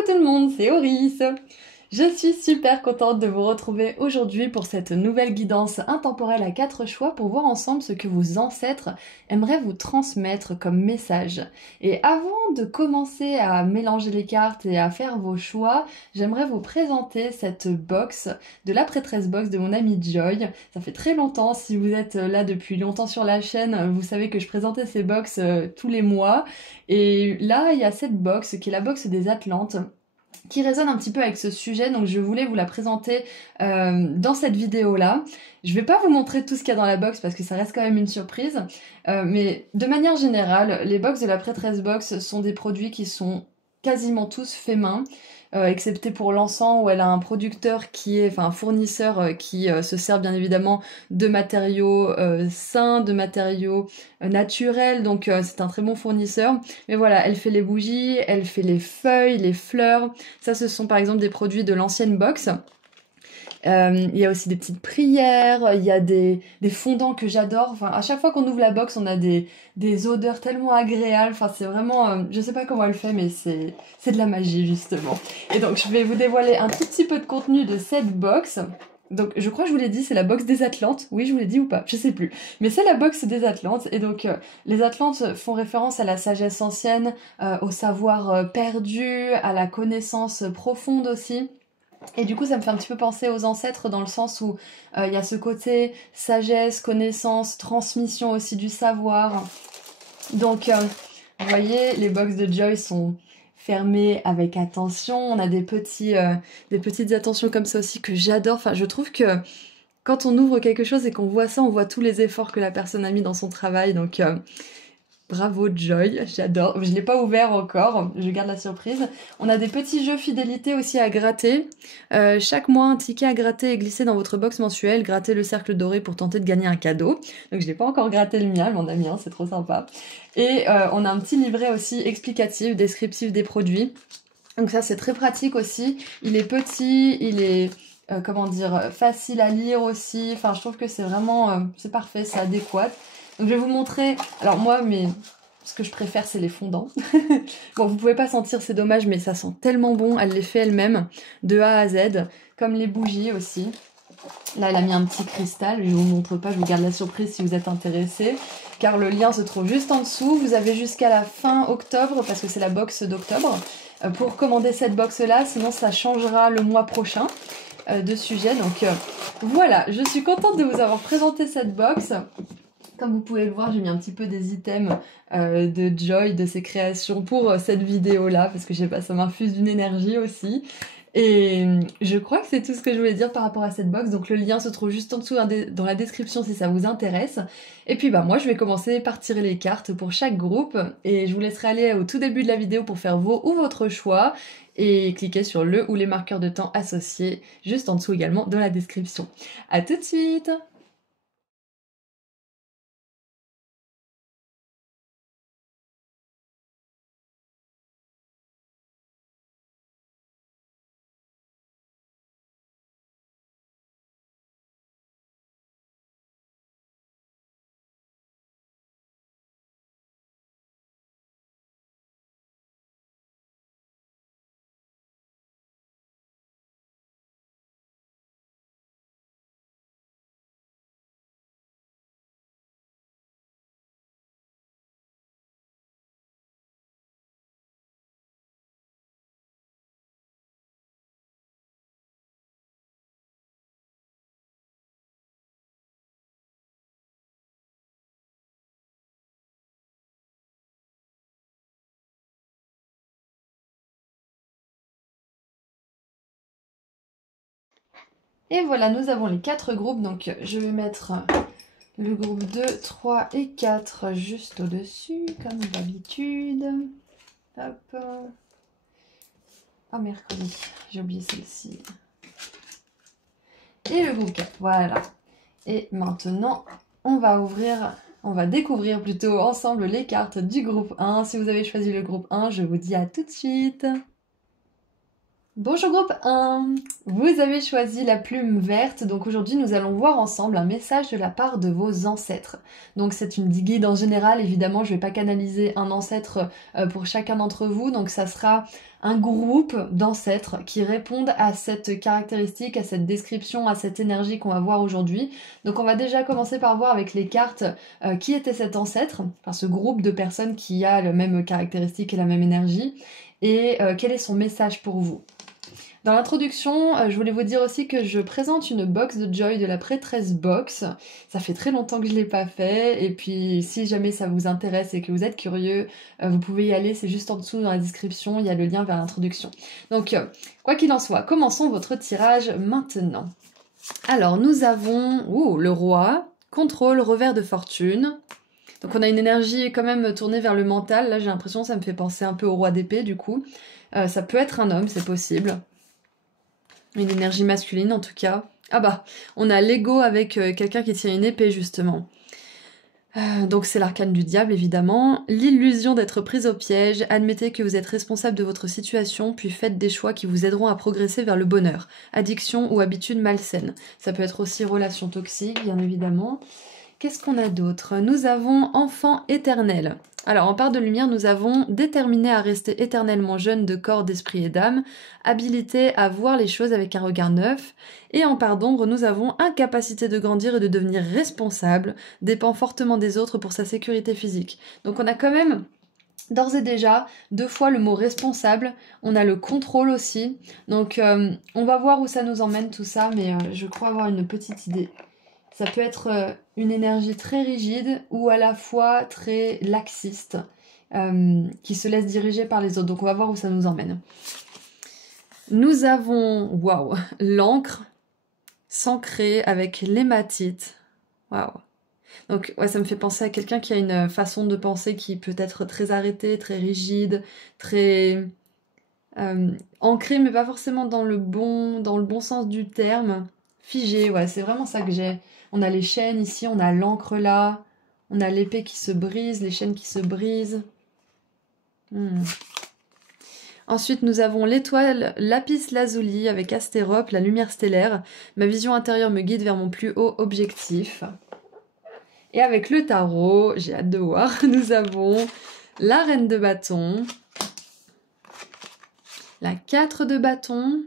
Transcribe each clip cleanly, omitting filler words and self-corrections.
Coucou tout le monde, c'est Oris. Je suis super contente de vous retrouver aujourd'hui pour cette nouvelle guidance intemporelle à 4 choix pour voir ensemble ce que vos ancêtres aimeraient vous transmettre comme message. Et avant de commencer à mélanger les cartes et à faire vos choix, j'aimerais vous présenter cette box de la prêtresse box de mon amie Joy. Ça fait très longtemps, si vous êtes là depuis longtemps sur la chaîne, vous savez que je présentais ces box tous les mois. Et là, il y a cette box qui est la box des Atlantes, qui résonne un petit peu avec ce sujet, donc je voulais vous la présenter dans cette vidéo-là. Je vais pas vous montrer tout ce qu'il y a dans la box parce que ça reste quand même une surprise, mais de manière générale, les box de la prêtresse box sont des produits qui sont quasiment tous faits main, excepté pour l'encens où elle a un producteur qui est, enfin un fournisseur qui se sert bien évidemment de matériaux sains, de matériaux naturels, donc c'est un très bon fournisseur. Mais voilà, elle fait les bougies, elle fait les feuilles, les fleurs. Ça, ce sont par exemple des produits de l'ancienne box. Il y a aussi des petites prières, il y a des fondants que j'adore. Enfin, à chaque fois qu'on ouvre la box, on a des odeurs tellement agréables. Enfin, c'est vraiment, je sais pas comment elle fait, mais c'est de la magie justement. Et donc, je vais vous dévoiler un tout petit peu de contenu de cette box. Donc, je crois que je vous l'ai dit, c'est la box des Atlantes. Oui, je vous l'ai dit ou pas, je sais plus. Mais c'est la box des Atlantes. Et donc, les Atlantes font référence à la sagesse ancienne, au savoir perdu, à la connaissance profonde aussi. Et du coup, ça me fait un petit peu penser aux ancêtres dans le sens où il y a ce côté sagesse, connaissance, transmission aussi du savoir. Donc, vous voyez, les box de Joy sont fermées avec attention. On a des petites attentions comme ça aussi que j'adore. Enfin, je trouve que quand on ouvre quelque chose et qu'on voit ça, on voit tous les efforts que la personne a mis dans son travail. Donc, bravo Joy, j'adore. Je ne l'ai pas ouvert encore, je garde la surprise. On a des petits jeux fidélité aussi à gratter. Chaque mois, un ticket à gratter est glissé dans votre box mensuelle. Grattez le cercle doré pour tenter de gagner un cadeau. Donc je n'ai pas encore gratté le mien, mon ami, c'est trop sympa. Et on a un petit livret aussi explicatif, descriptif des produits. Donc ça c'est très pratique aussi. Il est petit, il est... comment dire, facile à lire aussi. Enfin, je trouve que c'est vraiment... c'est parfait, c'est adéquat. Donc je vais vous montrer, alors moi, ce que je préfère, c'est les fondants. Bon, vous pouvez pas sentir, c'est dommage, mais ça sent tellement bon. Elle les fait elle-même, de A à Z, comme les bougies aussi. Là, elle a mis un petit cristal, je vous montre pas, je vous garde la surprise si vous êtes intéressés, car le lien se trouve juste en dessous. Vous avez jusqu'à la fin octobre, parce que c'est la box d'octobre, pour commander cette box-là, sinon ça changera le mois prochain de sujet. Donc voilà, je suis contente de vous avoir présenté cette box. Comme vous pouvez le voir, j'ai mis un petit peu des items de Joy, de ses créations pour cette vidéo-là, parce que je sais pas, ça m'infuse d'une énergie aussi. Et je crois que c'est tout ce que je voulais dire par rapport à cette box, donc le lien se trouve juste en dessous dans la description si ça vous intéresse. Et puis bah moi je vais commencer par tirer les cartes pour chaque groupe, et je vous laisserai aller au tout début de la vidéo pour faire vos ou votre choix, et cliquer sur le ou les marqueurs de temps associés juste en dessous également dans la description. À tout de suite! Et voilà, nous avons les 4 groupes, donc je vais mettre le groupe 2, 3 et 4 juste au-dessus, comme d'habitude. Hop. Ah, mercredi, j'ai oublié celle-ci. Et le groupe 4, voilà. Et maintenant, on va découvrir plutôt ensemble les cartes du groupe 1. Si vous avez choisi le groupe 1, je vous dis à tout de suite. Bonjour groupe 1, vous avez choisi la plume verte, donc aujourd'hui nous allons voir ensemble un message de la part de vos ancêtres. Donc c'est une guide en général, évidemment je ne vais pas canaliser un ancêtre pour chacun d'entre vous, donc ça sera un groupe d'ancêtres qui répondent à cette caractéristique, à cette description, à cette énergie qu'on va voir aujourd'hui. Donc on va déjà commencer par voir avec les cartes qui était cet ancêtre, enfin ce groupe de personnes qui a la même caractéristique et la même énergie, et quel est son message pour vous. Dans l'introduction, je voulais vous dire aussi que je présente une box de Joy de la prêtresse box. Ça fait très longtemps que je ne l'ai pas fait, et puis si jamais ça vous intéresse et que vous êtes curieux, vous pouvez y aller, c'est juste en dessous dans la description, il y a le lien vers l'introduction. Donc, quoi qu'il en soit, commençons votre tirage maintenant. Alors, nous avons le roi, contrôle, revers de fortune. Donc on a une énergie quand même tournée vers le mental, là j'ai l'impression que ça me fait penser un peu au roi d'épée du coup. Ça peut être un homme, c'est possible. Une énergie masculine en tout cas. Ah bah, on a l'ego avec quelqu'un qui tient une épée justement. Donc c'est l'arcane du diable évidemment. L'illusion d'être prise au piège. Admettez que vous êtes responsable de votre situation, puis faites des choix qui vous aideront à progresser vers le bonheur. Addiction ou habitude malsaine. Ça peut être aussi relation toxique, bien évidemment. Qu'est-ce qu'on a d'autre? Nous avons enfant éternel. Alors en part de lumière, nous avons déterminé à rester éternellement jeune de corps, d'esprit et d'âme, habilité à voir les choses avec un regard neuf, et en part d'ombre, nous avons incapacité de grandir et de devenir responsable, dépend fortement des autres pour sa sécurité physique. Donc on a quand même d'ores et déjà 2 fois le mot responsable, on a le contrôle aussi, donc on va voir où ça nous emmène tout ça, mais je crois avoir une petite idée. Ça peut être une énergie très rigide ou à la fois très laxiste, qui se laisse diriger par les autres. Donc on va voir où ça nous emmène. Nous avons, waouh, l'encre s'ancrer avec l'hématite. Waouh. Donc ouais, ça me fait penser à quelqu'un qui a une façon de penser qui peut être très arrêtée, très rigide, très ancrée, mais pas forcément dans le bon sens du terme. Figé, ouais, c'est vraiment ça que j'ai. On a les chaînes ici, on a l'encre là, on a l'épée qui se brise, les chaînes qui se brisent. Ensuite, nous avons l'étoile lapis lazuli avec Astérope, la lumière stellaire. Ma vision intérieure me guide vers mon plus haut objectif. Et avec le tarot, j'ai hâte de voir, nous avons la reine de bâton, la 4 de bâton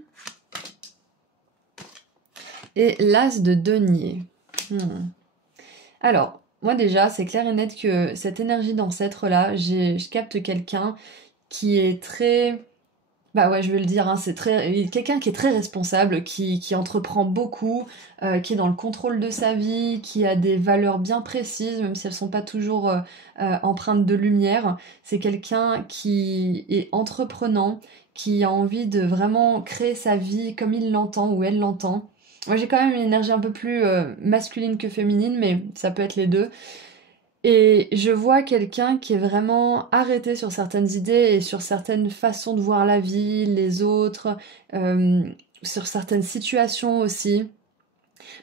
et l'as de denier. Alors, moi déjà, c'est clair et net que cette énergie d'ancêtre-là, je capte quelqu'un qui est très... Bah ouais, je vais le dire, hein, c'est quelqu'un qui est très responsable, qui entreprend beaucoup, qui est dans le contrôle de sa vie, qui a des valeurs bien précises, même si elles sont pas toujours empreintes de lumière. C'est quelqu'un qui est entreprenant, qui a envie de vraiment créer sa vie comme il l'entend ou elle l'entend. Moi, j'ai quand même une énergie un peu plus masculine que féminine, mais ça peut être les deux. Et je vois quelqu'un qui est vraiment arrêté sur certaines idées et sur certaines façons de voir la vie, les autres, sur certaines situations aussi.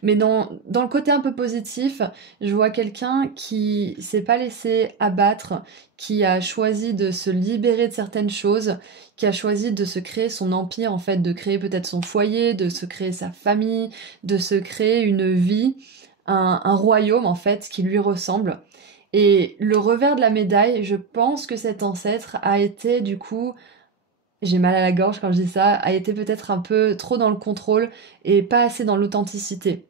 Mais dans le côté un peu positif, je vois quelqu'un qui s'est pas laissé abattre, qui a choisi de se libérer de certaines choses, qui a choisi de se créer son empire en fait, de créer peut-être son foyer, de se créer sa famille, de se créer une vie, un royaume en fait qui lui ressemble. Et le revers de la médaille, je pense que cet ancêtre a été du coup, j'ai mal à la gorge quand je dis ça, a été peut-être un peu trop dans le contrôle et pas assez dans l'authenticité.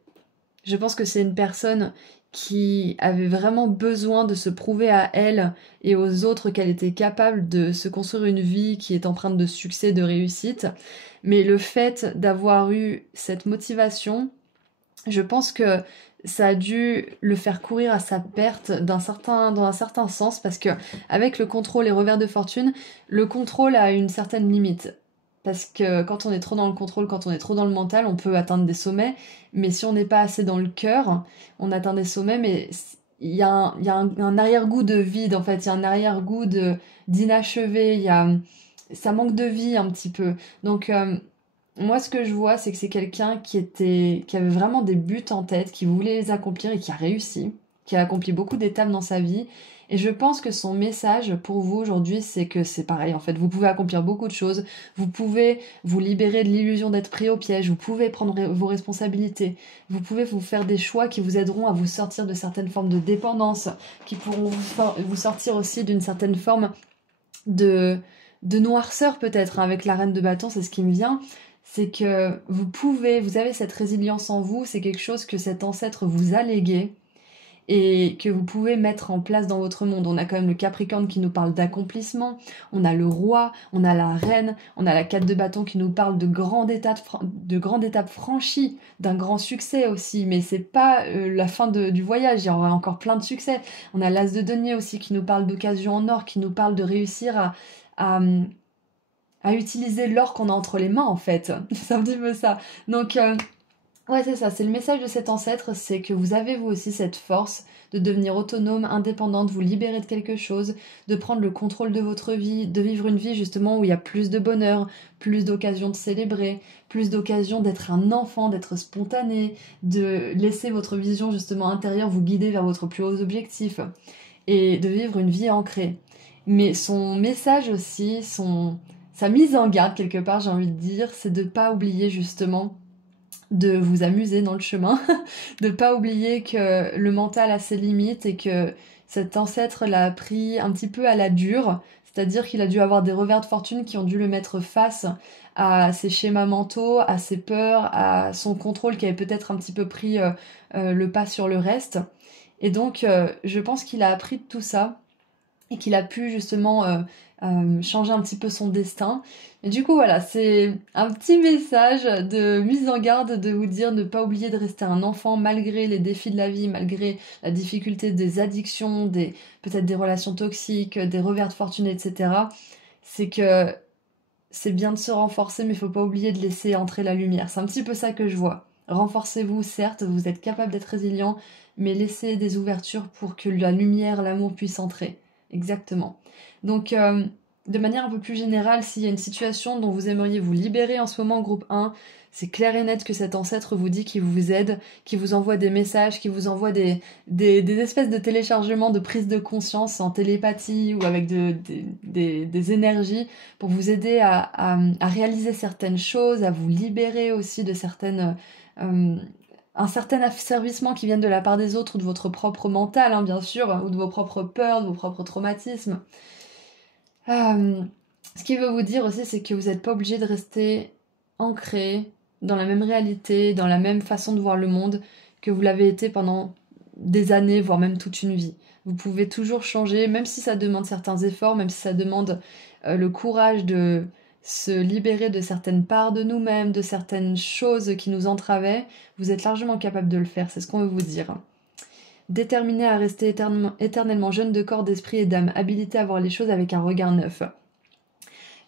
Je pense que c'est une personne qui avait vraiment besoin de se prouver à elle et aux autres qu'elle était capable de se construire une vie qui est empreinte de succès, de réussite. Mais le fait d'avoir eu cette motivation, je pense que ça a dû le faire courir à sa perte dans un certain sens, parce que avec le contrôle et revers de fortune, le contrôle a une certaine limite. Parce que quand on est trop dans le contrôle, quand on est trop dans le mental, on peut atteindre des sommets, mais si on n'est pas assez dans le cœur, on atteint des sommets, mais il y a un arrière-goût de vide, en fait, il y a un arrière-goût d'inachevé, ça manque de vie un petit peu. Donc, moi, ce que je vois, c'est que c'est quelqu'un qui avait vraiment des buts en tête, qui voulait les accomplir et qui a qui a accompli beaucoup d'étapes dans sa vie. Et je pense que son message pour vous aujourd'hui, c'est que c'est pareil. En fait, vous pouvez accomplir beaucoup de choses. Vous pouvez vous libérer de l'illusion d'être pris au piège. Vous pouvez prendre vos responsabilités. Vous pouvez vous faire des choix qui vous aideront à vous sortir de certaines formes de dépendance, qui pourront vous sortir aussi d'une certaine forme de noirceur peut-être, hein. Avec la reine de bâton, c'est ce qui me vient. C'est que vous avez cette résilience en vous. C'est quelque chose que cet ancêtre vous a légué et que vous pouvez mettre en place dans votre monde. On a quand même le Capricorne qui nous parle d'accomplissement, on a le roi, on a la reine, on a la 4 de bâton qui nous parle de grandes étapes franchies, d'un grand succès aussi, mais c'est pas la fin du voyage, il y aura encore plein de succès. On a l'As de denier aussi qui nous parle d'occasion en or, qui nous parle de réussir à utiliser l'or qu'on a entre les mains en fait. C'est un petit peu ça. Donc ouais, c'est ça, c'est le message de cet ancêtre, c'est que vous avez vous aussi cette force de devenir autonome, indépendante, vous libérer de quelque chose, de prendre le contrôle de votre vie, de vivre une vie justement où il y a plus de bonheur, plus d'occasions de célébrer, plus d'occasions d'être un enfant, d'être spontané, de laisser votre vision justement intérieure vous guider vers votre plus haut objectif et de vivre une vie ancrée. Mais son message aussi, sa mise en garde quelque part, j'ai envie de dire, c'est de pas oublier justement de vous amuser dans le chemin, de pas oublier que le mental a ses limites et que cet ancêtre l'a appris un petit peu à la dure, c'est-à-dire qu'il a dû avoir des revers de fortune qui ont dû le mettre face à ses schémas mentaux, à ses peurs, à son contrôle qui avait peut-être un petit peu pris le pas sur le reste. Et donc, je pense qu'il a appris de tout ça et qu'il a pu justement changer un petit peu son destin. Et du coup, voilà, c'est un petit message de mise en garde de vous dire de ne pas oublier de rester un enfant malgré les défis de la vie, malgré la difficulté des addictions, peut-être des relations toxiques, des revers de fortune, etc. C'est que c'est bien de se renforcer, mais il faut pas oublier de laisser entrer la lumière. C'est un petit peu ça que je vois. Renforcez-vous, certes, vous êtes capable d'être résilient, mais laissez des ouvertures pour que la lumière, l'amour puisse entrer. Exactement. Donc, de manière un peu plus générale, s'il y a une situation dont vous aimeriez vous libérer en ce moment, groupe 1, c'est clair et net que cet ancêtre vous dit qu'il vous aide, qu'il vous envoie des messages, qu'il vous envoie des espèces de téléchargements, de prise de conscience en télépathie ou avec des énergies pour vous aider à réaliser certaines choses, à vous libérer aussi de un certain asservissement qui viennent de la part des autres ou de votre propre mental, hein, bien sûr, ou de vos propres peurs, de vos propres traumatismes. Ce qu'il veut vous dire aussi, c'est que vous n'êtes pas obligé de rester ancré dans la même réalité, dans la même façon de voir le monde que vous l'avez été pendant des années, voire même toute une vie. Vous pouvez toujours changer, même si ça demande certains efforts, même si ça demande le courage de se libérer de certaines parts de nous-mêmes, de certaines choses qui nous entravaient, vous êtes largement capable de le faire, c'est ce qu'on veut vous dire. Déterminé à rester éternellement jeune de corps, d'esprit et d'âme, habilité à voir les choses avec un regard neuf.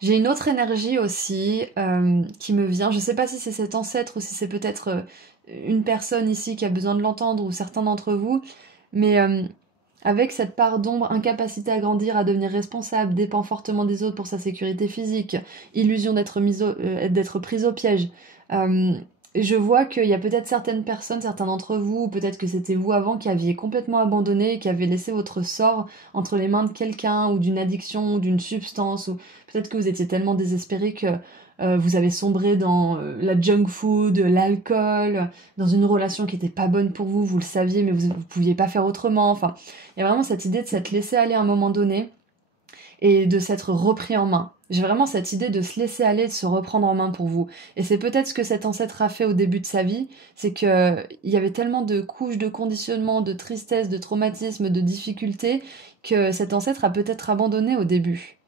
J'ai une autre énergie aussi qui me vient, je sais pas si c'est cet ancêtre ou si c'est peut-être une personne ici qui a besoin de l'entendre ou certains d'entre vous, mais avec cette part d'ombre, incapacité à grandir, à devenir responsable, dépend fortement des autres pour sa sécurité physique, illusion d'être prise au piège. Je vois qu'il y a peut-être certaines personnes, certains d'entre vous, ou peut-être que c'était vous avant, qui aviez complètement abandonné et qui avez laissé votre sort entre les mains de quelqu'un, ou d'une addiction, ou d'une substance, ou peut-être que vous étiez tellement désespéré que vous avez sombré dans la junk food, l'alcool, dans une relation qui n'était pas bonne pour vous, vous le saviez, mais vous ne pouviez pas faire autrement. Enfin, il y a vraiment cette idée de s'être laissé aller à un moment donné et de s'être repris en main. J'ai vraiment cette idée de se laisser aller, de se reprendre en main pour vous. Et c'est peut-être ce que cet ancêtre a fait au début de sa vie, c'est que il y avait tellement de couches de conditionnement, de tristesse, de traumatisme, de difficultés, que cet ancêtre a peut-être abandonné au début.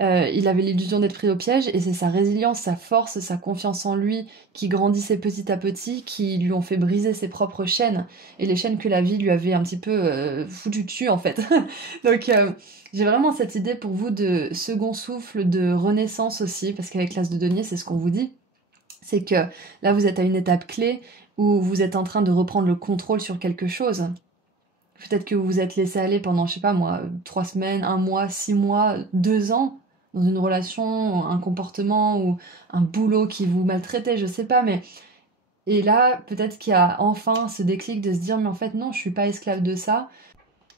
Il avait l'illusion d'être pris au piège et c'est sa résilience, sa force, sa confiance en lui qui grandissait petit à petit, qui lui ont fait briser ses propres chaînes et les chaînes que la vie lui avait un petit peu foutu dessus en fait. Donc j'ai vraiment cette idée pour vous de second souffle, de renaissance aussi, parce qu'avec l'As de denier c'est ce qu'on vous dit, c'est que là vous êtes à une étape clé où vous êtes en train de reprendre le contrôle sur quelque chose. Peut-être que vous vous êtes laissé aller pendant, je sais pas moi, 3 semaines, 1 mois, 6 mois, 2 ans, dans une relation, un comportement ou un boulot qui vous maltraitait, je sais pas, mais Et là, peut-être qu'il y a enfin ce déclic de se dire, mais en fait non, je suis pas esclave de ça.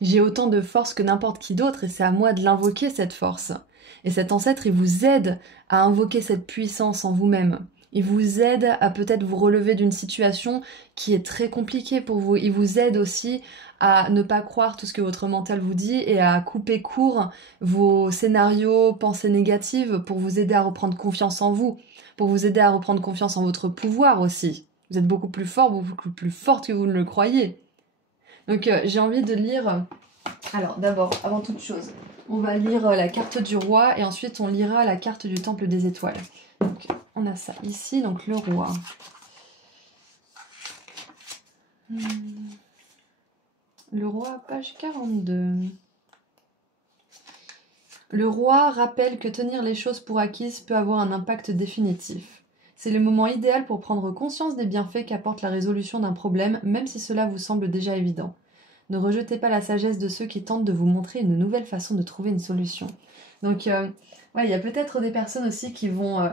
J'ai autant de force que n'importe qui d'autre et c'est à moi de l'invoquer cette force. Et cet ancêtre, il vous aide à invoquer cette puissance en vous-même. Il vous aide à peut-être vous relever d'une situation qui est très compliquée pour vous. Il vous aide aussi à ne pas croire tout ce que votre mental vous dit et à couper court vos scénarios, pensées négatives pour vous aider à reprendre confiance en vous, pour vous aider à reprendre confiance en votre pouvoir aussi. Vous êtes beaucoup plus fort, beaucoup plus forte que vous ne le croyez. Donc j'ai envie de lire... Alors d'abord, avant toute chose, on va lire la carte du roi et ensuite on lira la carte du temple des étoiles. Donc on a ça ici, donc le roi. Le roi, page 42. Le roi rappelle que tenir les choses pour acquises peut avoir un impact définitif. C'est le moment idéal pour prendre conscience des bienfaits qu'apporte la résolution d'un problème, même si cela vous semble déjà évident. Ne rejetez pas la sagesse de ceux qui tentent de vous montrer une nouvelle façon de trouver une solution. Donc, ouais, il y a peut-être des personnes aussi qui vont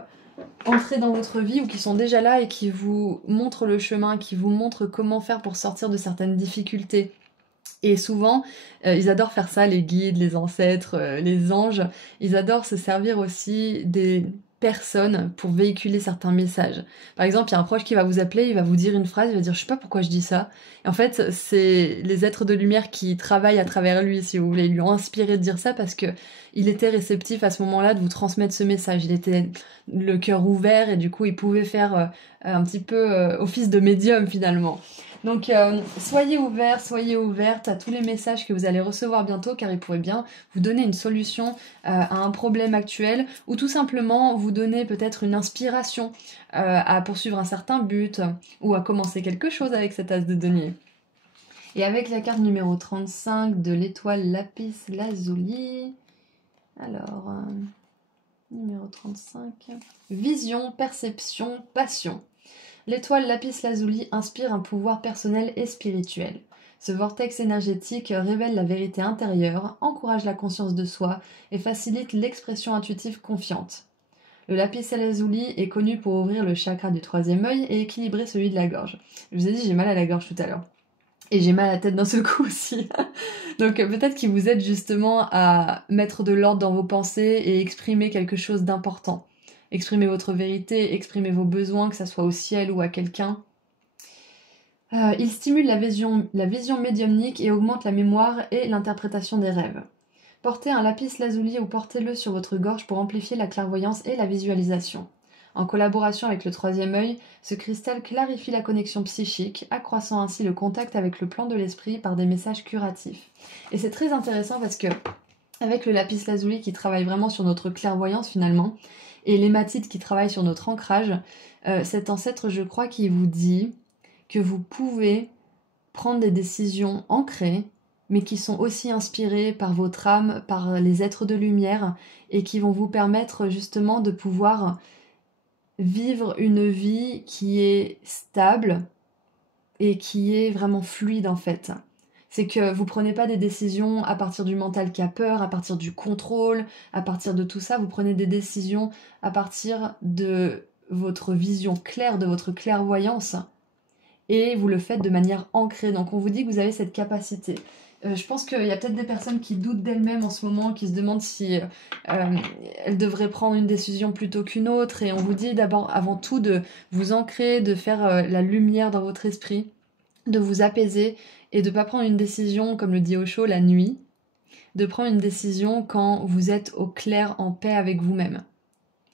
entrer dans votre vie ou qui sont déjà là et qui vous montrent le chemin, qui vous montrent comment faire pour sortir de certaines difficultés. Et souvent, ils adorent faire ça, les guides, les ancêtres, les anges. Ils adorent se servir aussi des personnes pour véhiculer certains messages. Par exemple, il y a un proche qui va vous appeler, il va vous dire une phrase, il va dire « je sais pas pourquoi je dis ça ». Et en fait, c'est les êtres de lumière qui travaillent à travers lui, si vous voulez. Ils lui ont inspiré de dire ça parce que il était réceptif à ce moment-là de vous transmettre ce message. Il était le cœur ouvert et du coup, il pouvait faire un petit peu office de médium finalement. Donc soyez ouverts, soyez ouvertes à tous les messages que vous allez recevoir bientôt car ils pourraient bien vous donner une solution à un problème actuel ou tout simplement vous donner peut-être une inspiration à poursuivre un certain but ou à commencer quelque chose avec cet as de denier. Et avec la carte numéro 35 de l'étoile Lapis Lazuli, alors numéro 35, vision, perception, passion. L'étoile Lapis Lazuli inspire un pouvoir personnel et spirituel. Ce vortex énergétique révèle la vérité intérieure, encourage la conscience de soi et facilite l'expression intuitive confiante. Le Lapis Lazuli est connu pour ouvrir le chakra du troisième œil et équilibrer celui de la gorge. Je vous ai dit, j'ai mal à la gorge tout à l'heure. Et j'ai mal à la tête d'un seul coup aussi. Donc peut-être qu'il vous aide justement à mettre de l'ordre dans vos pensées et exprimer quelque chose d'important. Exprimez votre vérité, exprimez vos besoins, que ce soit au ciel ou à quelqu'un. Il stimule la vision médiumnique et augmente la mémoire et l'interprétation des rêves. Portez un lapis lazuli ou portez-le sur votre gorge pour amplifier la clairvoyance et la visualisation. En collaboration avec le troisième œil, ce cristal clarifie la connexion psychique, accroissant ainsi le contact avec le plan de l'esprit par des messages curatifs. Et c'est très intéressant parce que, avec le lapis lazuli qui travaille vraiment sur notre clairvoyance finalement, et l'hématite qui travaille sur notre ancrage, cet ancêtre, je crois, qui vous dit que vous pouvez prendre des décisions ancrées, mais qui sont aussi inspirées par votre âme, par les êtres de lumière, et qui vont vous permettre justement de pouvoir vivre une vie qui est stable et qui est vraiment fluide en fait. C'est que vous prenez pas des décisions à partir du mental qui a peur, à partir du contrôle, à partir de tout ça, vous prenez des décisions à partir de votre vision claire, de votre clairvoyance, et vous le faites de manière ancrée. Donc on vous dit que vous avez cette capacité. Je pense qu'il y a peut-être des personnes qui doutent d'elles-mêmes en ce moment, qui se demandent si elles devraient prendre une décision plutôt qu'une autre, et on vous dit d'abord, avant tout, de vous ancrer, de faire la lumière dans votre esprit, de vous apaiser, et de ne pas prendre une décision, comme le dit Osho, la nuit, de prendre une décision quand vous êtes au clair, en paix avec vous-même.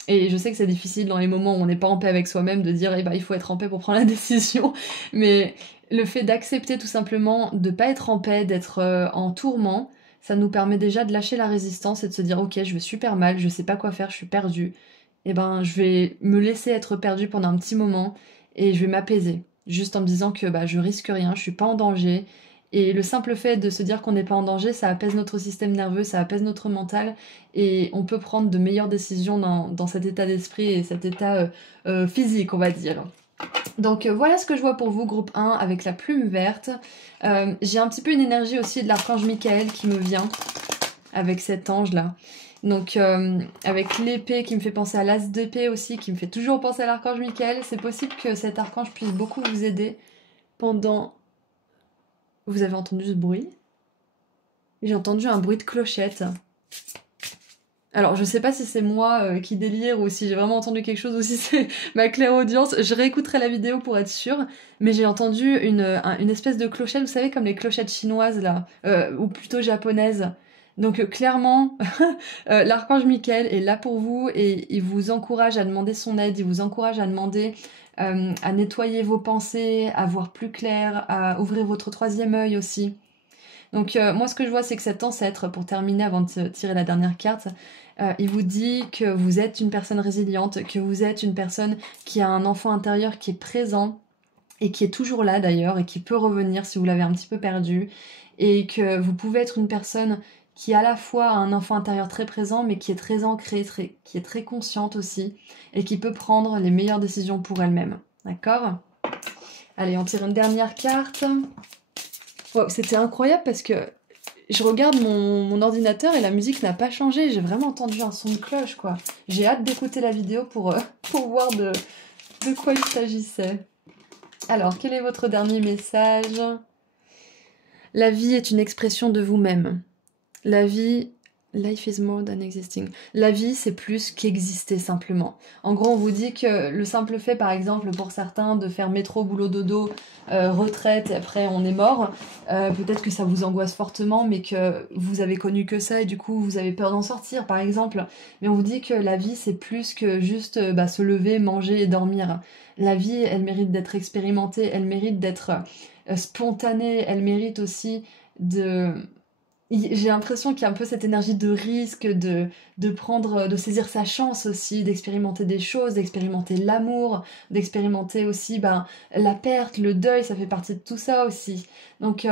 Et je sais que c'est difficile dans les moments où on n'est pas en paix avec soi-même de dire il faut être en paix pour prendre la décision, mais le fait d'accepter tout simplement de ne pas être en paix, d'être en tourment, ça nous permet déjà de lâcher la résistance et de se dire ok, je vais super mal, je sais pas quoi faire, je suis perdue. Et je vais me laisser être perdue pendant un petit moment et je vais m'apaiser, juste en me disant que je risque rien, je suis pas en danger. Et le simple fait de se dire qu'on n'est pas en danger, ça apaise notre système nerveux, ça apaise notre mental, et on peut prendre de meilleures décisions dans cet état d'esprit et cet état physique, on va dire. Donc voilà ce que je vois pour vous, groupe 1, avec la plume verte. J'ai un petit peu une énergie aussi de l'archange Michael qui me vient. avec cet ange-là. Donc avec l'épée qui me fait penser à l'as d'épée aussi, qui me fait toujours penser à l'archange Michael, c'est possible que cet archange puisse beaucoup vous aider pendant... Vous avez entendu ce bruit? J'ai entendu un bruit de clochette. Alors, je sais pas si c'est moi qui délire ou si j'ai vraiment entendu quelque chose ou si c'est ma clairaudience. Je réécouterai la vidéo pour être sûre. Mais j'ai entendu une espèce de clochette, vous savez, comme les clochettes chinoises, là, ou plutôt japonaises. Donc, clairement, l'archange Michael est là pour vous et il vous encourage à demander son aide, il vous encourage à demander à nettoyer vos pensées, à voir plus clair, à ouvrir votre troisième œil aussi. Donc moi ce que je vois c'est que cet ancêtre, pour terminer avant de tirer la dernière carte, il vous dit que vous êtes une personne résiliente, que vous êtes une personne qui a un enfant intérieur qui est présent et qui est toujours là d'ailleurs et qui peut revenir si vous l'avez un petit peu perdu et que vous pouvez être une personne qui à la fois a un enfant intérieur très présent mais qui est très ancrée, qui est très consciente aussi et qui peut prendre les meilleures décisions pour elle-même. D'accord ? Allez, on tire une dernière carte. Wow, c'était incroyable parce que je regarde mon ordinateur et la musique n'a pas changé. J'ai vraiment entendu un son de cloche, quoi. J'ai hâte d'écouter la vidéo pour voir de quoi il s'agissait. Alors, quel est votre dernier message? La vie est une expression de vous-même. La vie... Life is more than existing. La vie, c'est plus qu'exister simplement. En gros, on vous dit que le simple fait, par exemple, pour certains, de faire métro, boulot, dodo, retraite, et après on est mort, peut-être que ça vous angoisse fortement, mais que vous avez connu que ça, et du coup, vous avez peur d'en sortir, par exemple. Mais on vous dit que la vie, c'est plus que juste se lever, manger et dormir. La vie, elle mérite d'être expérimentée, elle mérite d'être spontanée, elle mérite aussi de... J'ai l'impression qu'il y a un peu cette énergie de risque, de prendre, de saisir sa chance aussi, d'expérimenter des choses, d'expérimenter l'amour, d'expérimenter aussi la perte, le deuil, ça fait partie de tout ça aussi. Donc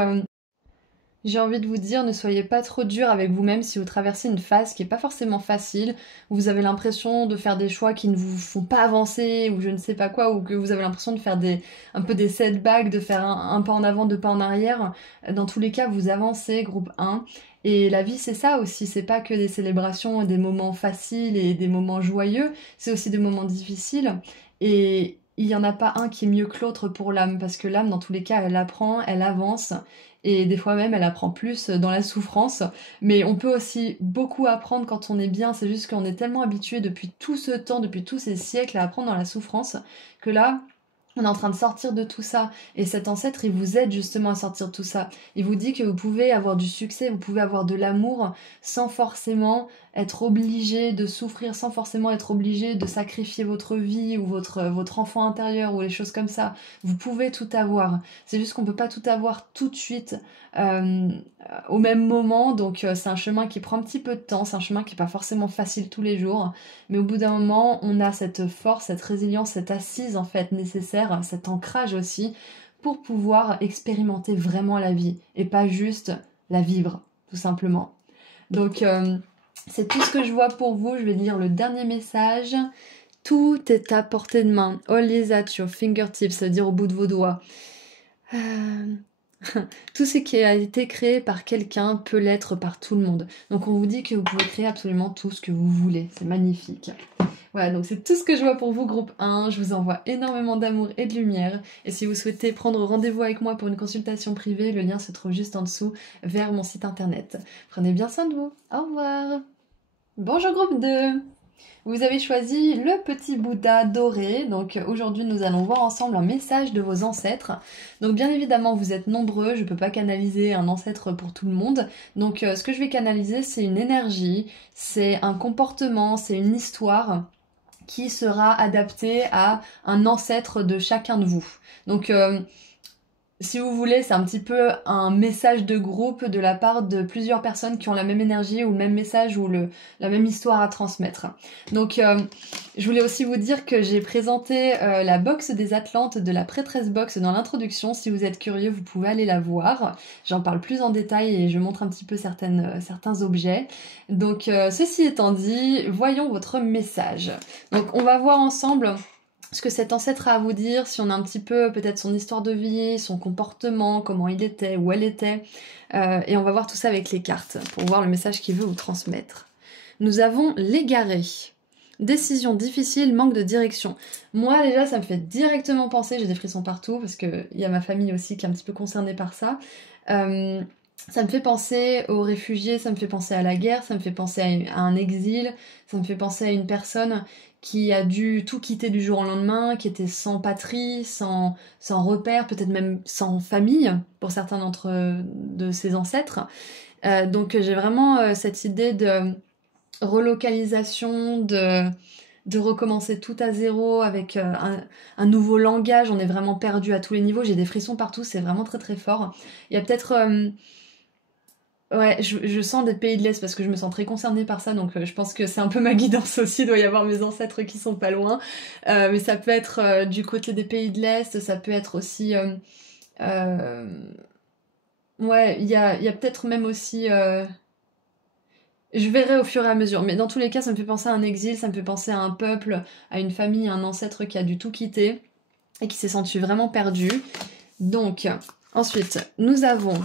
j'ai envie de vous dire, ne soyez pas trop dur avec vous-même si vous traversez une phase qui n'est pas forcément facile, où vous avez l'impression de faire des choix qui ne vous font pas avancer, ou je ne sais pas quoi, ou que vous avez l'impression de faire un peu des setbacks, de faire un pas en avant, deux pas en arrière. Dans tous les cas, vous avancez, groupe 1. Et la vie, c'est ça aussi, c'est pas que des célébrations, des moments faciles et des moments joyeux, c'est aussi des moments difficiles. Et il n'y en a pas un qui est mieux que l'autre pour l'âme, parce que l'âme, dans tous les cas, elle apprend, elle avance, et des fois même elle apprend plus dans la souffrance, mais on peut aussi beaucoup apprendre quand on est bien, c'est juste qu'on est tellement habitué depuis tout ce temps, depuis tous ces siècles à apprendre dans la souffrance, que là, on est en train de sortir de tout ça, et cet ancêtre, il vous aide justement à sortir de tout ça. Il vous dit que vous pouvez avoir du succès, vous pouvez avoir de l'amour, sans forcément être obligé de souffrir, sans forcément être obligé de sacrifier votre vie, ou votre enfant intérieur, ou les choses comme ça. Vous pouvez tout avoir. C'est juste qu'on peut pas tout avoir tout de suite, au même moment, donc c'est un chemin qui prend un petit peu de temps, c'est un chemin qui est pas forcément facile tous les jours, mais au bout d'un moment, on a cette force, cette résilience, cette assise en fait nécessaire, cet ancrage aussi, pour pouvoir expérimenter vraiment la vie, et pas juste la vivre, tout simplement. Donc c'est tout ce que je vois pour vous. Je vais lire le dernier message. Tout est à portée de main. All is at your fingertips, ça veut dire au bout de vos doigts. Tout ce qui a été créé par quelqu'un peut l'être par tout le monde. Donc on vous dit que vous pouvez créer absolument tout ce que vous voulez. C'est magnifique. Voilà, donc c'est tout ce que je vois pour vous, groupe 1. Je vous envoie énormément d'amour et de lumière. Et si vous souhaitez prendre rendez-vous avec moi pour une consultation privée, le lien se trouve juste en dessous vers mon site internet. Prenez bien soin de vous. Au revoir. Bonjour groupe 2. Vous avez choisi le petit Bouddha doré, donc aujourd'hui nous allons voir ensemble un message de vos ancêtres. Donc bien évidemment vous êtes nombreux, je ne peux pas canaliser un ancêtre pour tout le monde, donc ce que je vais canaliser c'est une énergie, c'est un comportement, c'est une histoire qui sera adaptée à un ancêtre de chacun de vous. Donc si vous voulez, c'est un petit peu un message de groupe de la part de plusieurs personnes qui ont la même énergie ou le même message ou la même histoire à transmettre. Donc, je voulais aussi vous dire que j'ai présenté la box des Atlantes de la prêtresse box dans l'introduction. Si vous êtes curieux, vous pouvez aller la voir. J'en parle plus en détail et je montre un petit peu certains objets. Donc, ceci étant dit, voyons votre message. Donc, on va voir ensemble ce que cet ancêtre a à vous dire, si on a un petit peu peut-être son histoire de vie, son comportement, comment il était, où elle était. Et on va voir tout ça avec les cartes pour voir le message qu'il veut vous transmettre. Nous avons l'égaré. Décision difficile, manque de direction. Moi déjà ça me fait directement penser, j'ai des frissons partout parce qu'il y a ma famille aussi qui est un petit peu concernée par ça. Ça me fait penser aux réfugiés, ça me fait penser à la guerre, ça me fait penser à un exil, ça me fait penser à une personne qui a dû tout quitter du jour au lendemain, qui était sans patrie, sans repère, peut-être même sans famille pour certains de ses ancêtres. Donc j'ai vraiment cette idée de relocalisation, de recommencer tout à zéro avec un nouveau langage. On est vraiment perdu à tous les niveaux. J'ai des frissons partout, c'est vraiment très très fort. Il y a peut-être... ouais, je sens des pays de l'Est parce que je me sens très concernée par ça, donc je pense que c'est un peu ma guidance aussi. Il doit y avoir mes ancêtres qui sont pas loin. Mais ça peut être du côté des pays de l'Est, ça peut être aussi... ouais, il y a peut-être même aussi... je verrai au fur et à mesure, mais dans tous les cas, ça me fait penser à un exil, ça me fait penser à un peuple, à une famille, à un ancêtre qui a dû tout quitter et qui s'est senti vraiment perdu. Donc, ensuite, nous avons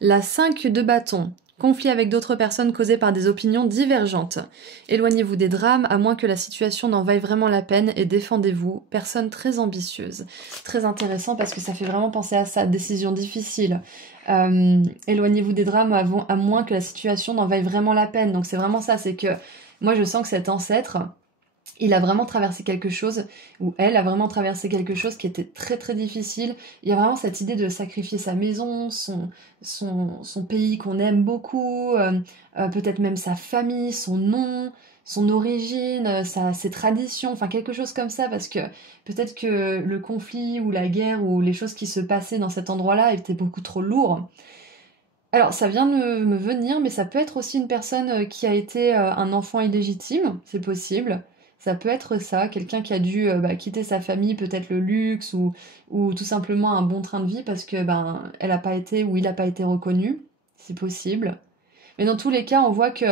la 5 de bâton. Conflit avec d'autres personnes causé par des opinions divergentes. Éloignez-vous des drames à moins que la situation n'en vaille vraiment la peine et défendez-vous. Personne très ambitieuse. Très intéressant parce que ça fait vraiment penser à ça. Décision difficile. Éloignez-vous des drames à moins que la situation n'en vaille vraiment la peine. Donc c'est vraiment ça, c'est que moi je sens que cet ancêtre, il a vraiment traversé quelque chose, ou elle a vraiment traversé quelque chose qui était très très difficile. Il y a vraiment cette idée de sacrifier sa maison, son pays qu'on aime beaucoup, peut-être même sa famille, son nom, son origine, ses traditions, enfin quelque chose comme ça, parce que peut-être que le conflit ou la guerre ou les choses qui se passaient dans cet endroit-là étaient beaucoup trop lourds. Alors, ça vient de me venir, mais ça peut être aussi une personne qui a été un enfant illégitime, c'est possible. Ça peut être ça, quelqu'un qui a dû quitter sa famille, peut-être le luxe ou tout simplement un bon train de vie parce que elle a pas été ou il n'a pas été reconnu, c'est possible. Mais dans tous les cas, on voit que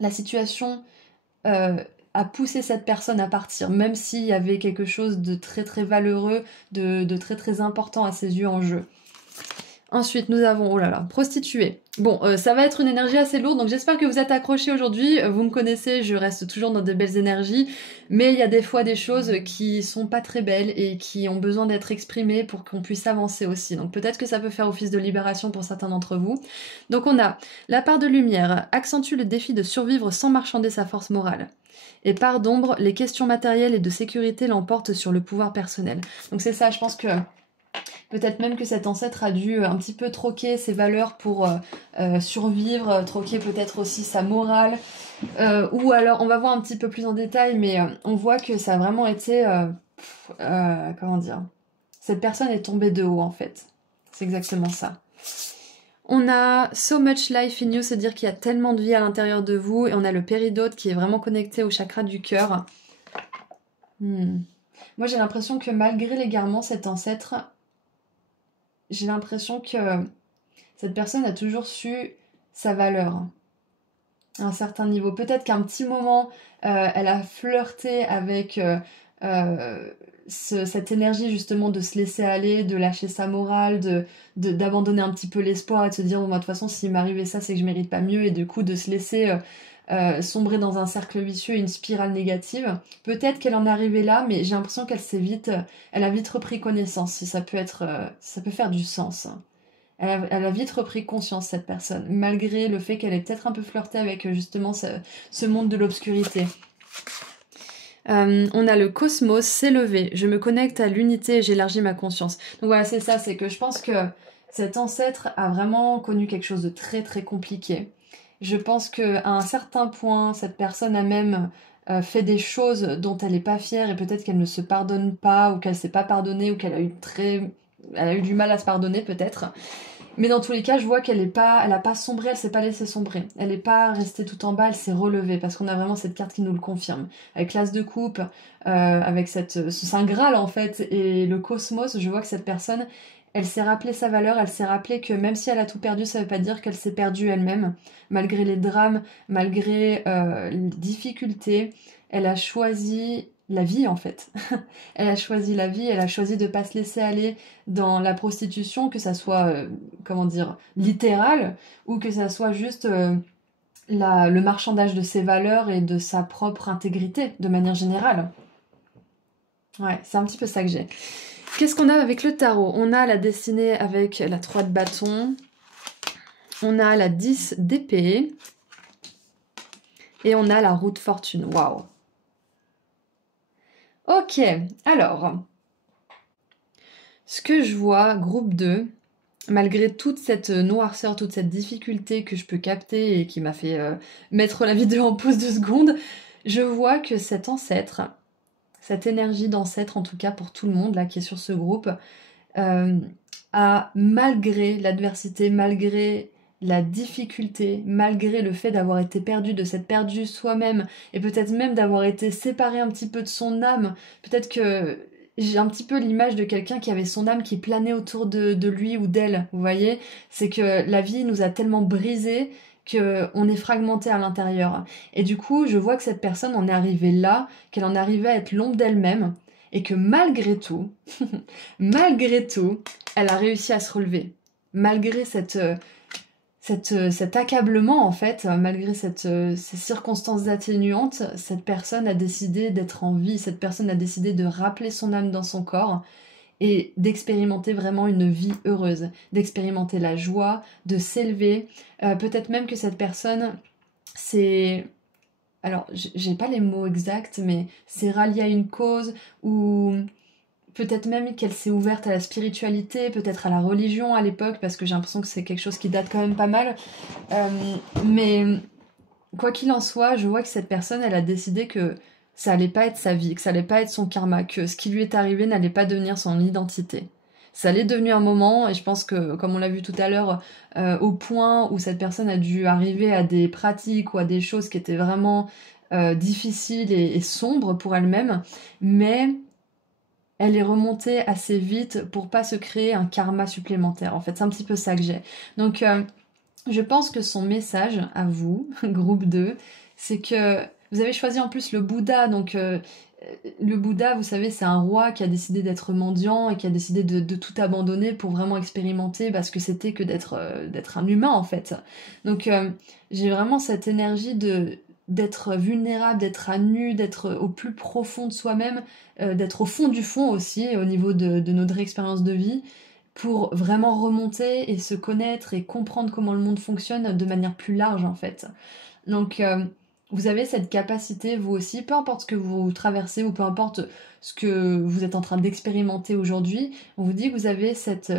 la situation euh, a poussé cette personne à partir, même s'il y avait quelque chose de très très valeureux, de très très important à ses yeux en jeu. Ensuite, nous avons, oh là là, prostituée. Bon, ça va être une énergie assez lourde, donc j'espère que vous êtes accrochés aujourd'hui. Vous me connaissez, je reste toujours dans de belles énergies, mais il y a des fois des choses qui sont pas très belles et qui ont besoin d'être exprimées pour qu'on puisse avancer aussi. Donc peut-être que ça peut faire office de libération pour certains d'entre vous. Donc on a la part de lumière, accentue le défi de survivre sans marchander sa force morale. Et part d'ombre, les questions matérielles et de sécurité l'emportent sur le pouvoir personnel. Donc c'est ça, je pense que peut-être même que cet ancêtre a dû un petit peu troquer ses valeurs pour survivre, troquer peut-être aussi sa morale. Ou alors, on va voir un petit peu plus en détail, mais on voit que ça a vraiment été... comment dire? Cette personne est tombée de haut, en fait. C'est exactement ça. On a so much life in you, se dire qu'il y a tellement de vie à l'intérieur de vous. Et on a le péridote qui est vraiment connecté au chakra du cœur. Moi, j'ai l'impression que malgré l'égarement, cet ancêtre... j'ai l'impression que cette personne a toujours su sa valeur à un certain niveau. Peut-être qu'à un petit moment, elle a flirté avec cette énergie justement de se laisser aller, de lâcher sa morale, d'abandonner un petit peu l'espoir et de se dire bon, bah, de toute façon, s'il m'arrivait ça, c'est que je mérite pas mieux, et du coup de se laisser sombrer dans un cercle vicieux et une spirale négative. Peut-être qu'elle en est arrivée là, mais j'ai l'impression elle a vite repris connaissance, si ça peut être, ça peut faire du sens. Elle a vite repris conscience, cette personne, malgré le fait qu'elle ait peut-être un peu flirté avec justement ce monde de l'obscurité. On a le cosmos s'élever. Je me connecte à l'unité et j'élargis ma conscience. Donc voilà, c'est ça, c'est que je pense que cet ancêtre a vraiment connu quelque chose de très très compliqué. Je pense qu'à un certain point, cette personne a même fait des choses dont elle n'est pas fière et peut-être qu'elle ne se pardonne pas ou qu'elle ne s'est pas pardonnée ou qu'elle a eu elle a eu du mal à se pardonner peut-être. Mais dans tous les cas, je vois elle a pas sombré, elle s'est pas laissée sombrer. Elle n'est pas restée tout en bas, elle s'est relevée parce qu'on a vraiment cette carte qui nous le confirme. Avec l'as de coupe, avec ce Saint Graal en fait, et le cosmos, je vois que cette personne, elle s'est rappelé sa valeur, elle s'est rappelé que même si elle a tout perdu, ça veut pas dire qu'elle s'est perdue elle-même. Malgré les drames, malgré les difficultés, elle a choisi la vie en fait. Elle a choisi la vie, elle a choisi de pas se laisser aller dans la prostitution, que ça soit, comment dire, littéral, ou que ça soit juste le marchandage de ses valeurs et de sa propre intégrité, de manière générale. Ouais, c'est un petit peu ça que j'ai. Qu'est-ce qu'on a avec le tarot? On a la destinée avec la 3 de bâton, on a la 10 d'épée, et on a la roue de fortune. Waouh! Ok, alors, ce que je vois, groupe 2, malgré toute cette noirceur, toute cette difficulté que je peux capter et qui m'a fait mettre la vidéo en pause 2 secondes, je vois que cet ancêtre, cette énergie d'ancêtre, en tout cas pour tout le monde là qui est sur ce groupe, a, malgré l'adversité, malgré la difficulté, malgré le fait d'avoir été perdu, de s'être perdu soi-même, et peut-être même d'avoir été séparé un petit peu de son âme, peut-être que j'ai un petit peu l'image de quelqu'un qui avait son âme qui planait autour de lui ou d'elle, vous voyez? C'est que la vie nous a tellement brisés qu'on est fragmenté à l'intérieur. Et du coup, je vois que cette personne en est arrivée là, qu'elle en est arrivée à être l'ombre d'elle-même, et que malgré tout, malgré tout, elle a réussi à se relever. Malgré cet accablement, en fait, malgré ces circonstances atténuantes, cette personne a décidé d'être en vie, cette personne a décidé de rappeler son âme dans son corps et d'expérimenter vraiment une vie heureuse, d'expérimenter la joie, de s'élever. Peut-être même que cette personne, c'est... Alors, j'ai pas les mots exacts, mais c'est rallié à une cause ou peut-être même qu'elle s'est ouverte à la spiritualité, peut-être à la religion à l'époque, parce que j'ai l'impression que c'est quelque chose qui date quand même pas mal. Mais quoi qu'il en soit, je vois que cette personne, elle a décidé que ça allait pas être sa vie, que ça allait pas être son karma, que ce qui lui est arrivé n'allait pas devenir son identité. Ça allait devenir un moment, et je pense que, comme on l'a vu tout à l'heure, au point où cette personne a dû arriver à des pratiques ou à des choses qui étaient vraiment difficiles et sombres pour elle-même, mais elle est remontée assez vite pour pas se créer un karma supplémentaire. En fait, c'est un petit peu ça que j'ai. Donc, je pense que son message à vous, groupe 2, c'est que vous avez choisi en plus le Bouddha. Donc, le Bouddha, vous savez, c'est un roi qui a décidé d'être mendiant et qui a décidé de tout abandonner pour vraiment expérimenter ce que c'était que d'être un humain, en fait. Donc, j'ai vraiment cette énergie d'être vulnérable, d'être à nu, d'être au plus profond de soi-même, d'être au fond du fond aussi, au niveau de notre expérience de vie, pour vraiment remonter et se connaître et comprendre comment le monde fonctionne de manière plus large en fait. Donc vous avez cette capacité vous aussi, peu importe ce que vous traversez ou peu importe ce que vous êtes en train d'expérimenter aujourd'hui, on vous dit que vous avez cette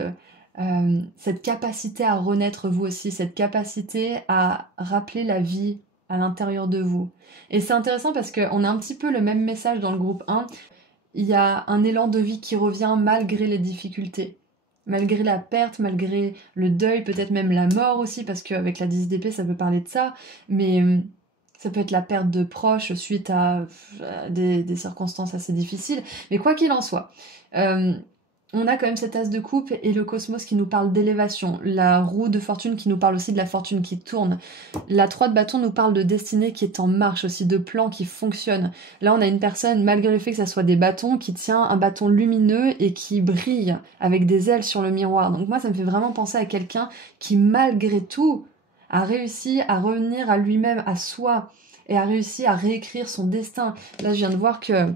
capacité à renaître vous aussi, cette capacité à rappeler la vie à l'intérieur de vous. Et c'est intéressant parce qu'on a un petit peu le même message dans le groupe 1. Il y a un élan de vie qui revient malgré les difficultés, malgré la perte, malgré le deuil, peut-être même la mort aussi, parce qu'avec la 10 d'épée, ça peut parler de ça, mais ça peut être la perte de proches suite à des circonstances assez difficiles. Mais quoi qu'il en soit, on a quand même cet as de coupe et le cosmos qui nous parle d'élévation, la roue de fortune qui nous parle aussi de la fortune qui tourne, la 3 de bâton nous parle de destinée qui est en marche aussi, de plan qui fonctionne. Là on a une personne, malgré le fait que ça soit des bâtons, qui tient un bâton lumineux et qui brille avec des ailes sur le miroir. Donc moi ça me fait vraiment penser à quelqu'un qui malgré tout a réussi à revenir à lui-même, à soi, et a réussi à réécrire son destin. Là je viens de voir que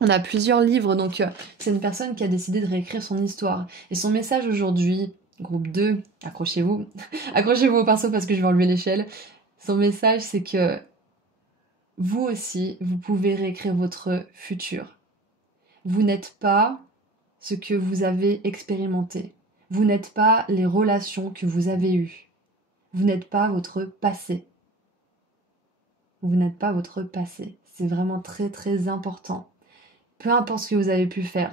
on a plusieurs livres, donc c'est une personne qui a décidé de réécrire son histoire. Et son message aujourd'hui, groupe 2, accrochez-vous, accrochez-vous au pinceau parce que je vais enlever l'échelle. Son message, c'est que vous aussi, vous pouvez réécrire votre futur. Vous n'êtes pas ce que vous avez expérimenté. Vous n'êtes pas les relations que vous avez eues. Vous n'êtes pas votre passé. Vous n'êtes pas votre passé. C'est vraiment très très important. Peu importe ce que vous avez pu faire,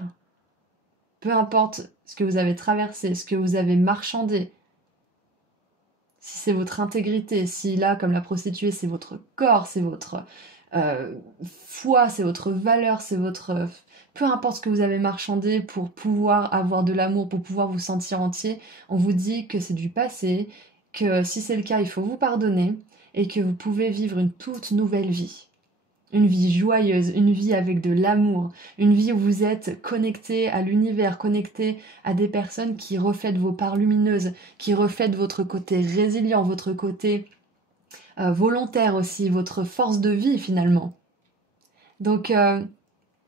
peu importe ce que vous avez traversé, ce que vous avez marchandé, si c'est votre intégrité, si là, comme la prostituée, c'est votre corps, c'est votre foi, c'est votre valeur, c'est votre... Peu importe ce que vous avez marchandé pour pouvoir avoir de l'amour, pour pouvoir vous sentir entier, on vous dit que c'est du passé, que si c'est le cas, il faut vous pardonner et que vous pouvez vivre une toute nouvelle vie. une vie joyeuse, une vie avec de l'amour, une vie où vous êtes connecté à l'univers, connecté à des personnes qui reflètent vos parts lumineuses, qui reflètent votre côté résilient, votre côté volontaire aussi, votre force de vie finalement. Donc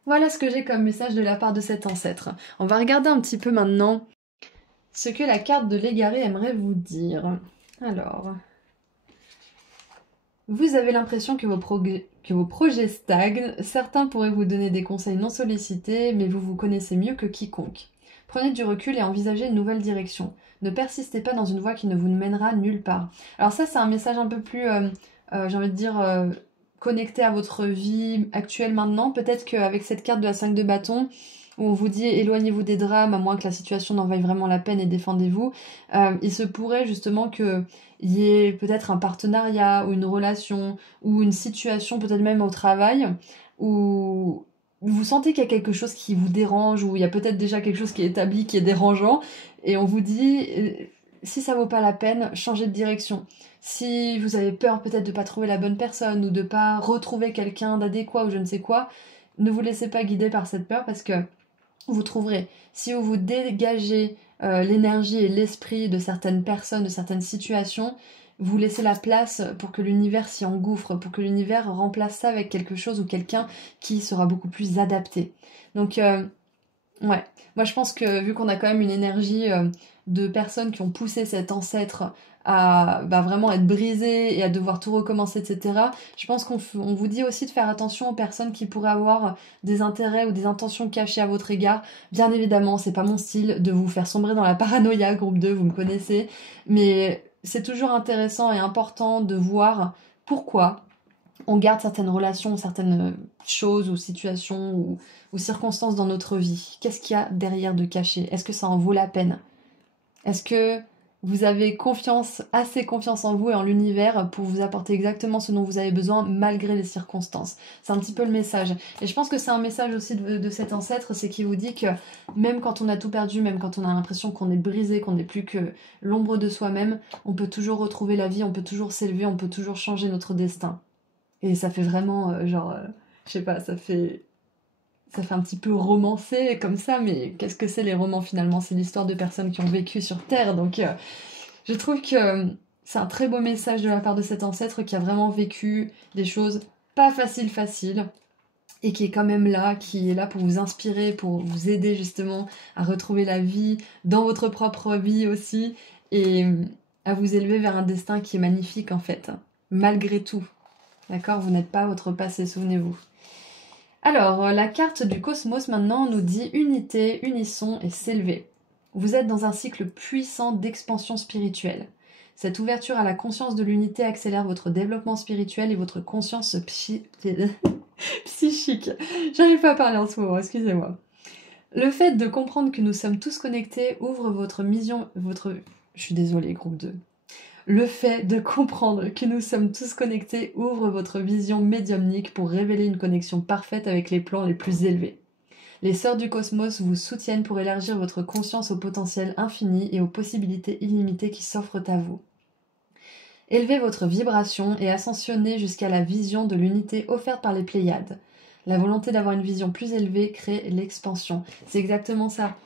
voilà ce que j'ai comme message de la part de cet ancêtre. On va regarder un petit peu maintenant ce que la carte de l'égaré aimerait vous dire. Alors, vous avez l'impression que vos projets stagnent. Certains pourraient vous donner des conseils non sollicités, mais vous vous connaissez mieux que quiconque. Prenez du recul et envisagez une nouvelle direction. Ne persistez pas dans une voie qui ne vous mènera nulle part. Alors ça, c'est un message un peu plus, j'ai envie de dire, connecté à votre vie actuelle maintenant. Peut-être qu'avec cette carte de la 5 de bâton, où on vous dit éloignez-vous des drames, à moins que la situation n'en vaille vraiment la peine et défendez-vous, il se pourrait justement qu'il y ait peut-être un partenariat ou une relation ou une situation, peut-être même au travail, où vous sentez qu'il y a quelque chose qui vous dérange, ou il y a peut-être déjà quelque chose qui est établi, qui est dérangeant, et on vous dit, si ça vaut pas la peine, changez de direction. Si vous avez peur peut-être de pas trouver la bonne personne, ou de pas retrouver quelqu'un d'adéquat, ou je ne sais quoi, ne vous laissez pas guider par cette peur, parce que vous trouverez. Si vous dégagez l'énergie et l'esprit de certaines personnes, de certaines situations, vous laissez la place pour que l'univers s'y engouffre, pour que l'univers remplace ça avec quelque chose ou quelqu'un qui sera beaucoup plus adapté. Donc, ouais, moi je pense que vu qu'on a quand même une énergie de personnes qui ont poussé cet ancêtre à vraiment être brisé et à devoir tout recommencer, etc. Je pense qu'on vous dit aussi de faire attention aux personnes qui pourraient avoir des intérêts ou des intentions cachées à votre égard. Bien évidemment, c'est pas mon style de vous faire sombrer dans la paranoïa, groupe 2, vous me connaissez, mais c'est toujours intéressant et important de voir pourquoi on garde certaines relations, certaines choses ou situations ou circonstances dans notre vie. Qu'est-ce qu'il y a derrière de caché? Est-ce que ça en vaut la peine? Est-ce que vous avez assez confiance en vous et en l'univers pour vous apporter exactement ce dont vous avez besoin malgré les circonstances? C'est un petit peu le message. Et je pense que c'est un message aussi de cet ancêtre, c'est qu'il vous dit que même quand on a tout perdu, même quand on a l'impression qu'on est brisé, qu'on n'est plus que l'ombre de soi-même, on peut toujours retrouver la vie, on peut toujours s'élever, on peut toujours changer notre destin. Et ça fait vraiment, je sais pas, ça fait un petit peu romancé comme ça, mais qu'est-ce que c'est les romans finalement? C'est l'histoire de personnes qui ont vécu sur Terre, donc je trouve que c'est un très beau message de la part de cet ancêtre qui a vraiment vécu des choses pas faciles, et qui est quand même là, qui est là pour vous inspirer, pour vous aider justement à retrouver la vie dans votre propre vie aussi, et à vous élever vers un destin qui est magnifique en fait, malgré tout. D'accord? Vous n'êtes pas votre passé, souvenez-vous. Alors, la carte du cosmos maintenant nous dit unité, unisson et s'élever. Vous êtes dans un cycle puissant d'expansion spirituelle. Cette ouverture à la conscience de l'unité accélère votre développement spirituel et votre conscience psychique. J'arrive pas à parler en ce moment, excusez-moi. Le fait de comprendre que nous sommes tous connectés ouvre votre mission, Je suis désolée, groupe 2. Le fait de comprendre que nous sommes tous connectés ouvre votre vision médiumnique pour révéler une connexion parfaite avec les plans les plus élevés. Les sœurs du cosmos vous soutiennent pour élargir votre conscience au potentiel infini et aux possibilités illimitées qui s'offrent à vous. Élevez votre vibration et ascensionnez jusqu'à la vision de l'unité offerte par les Pléiades. La volonté d'avoir une vision plus élevée crée l'expansion. C'est exactement ça.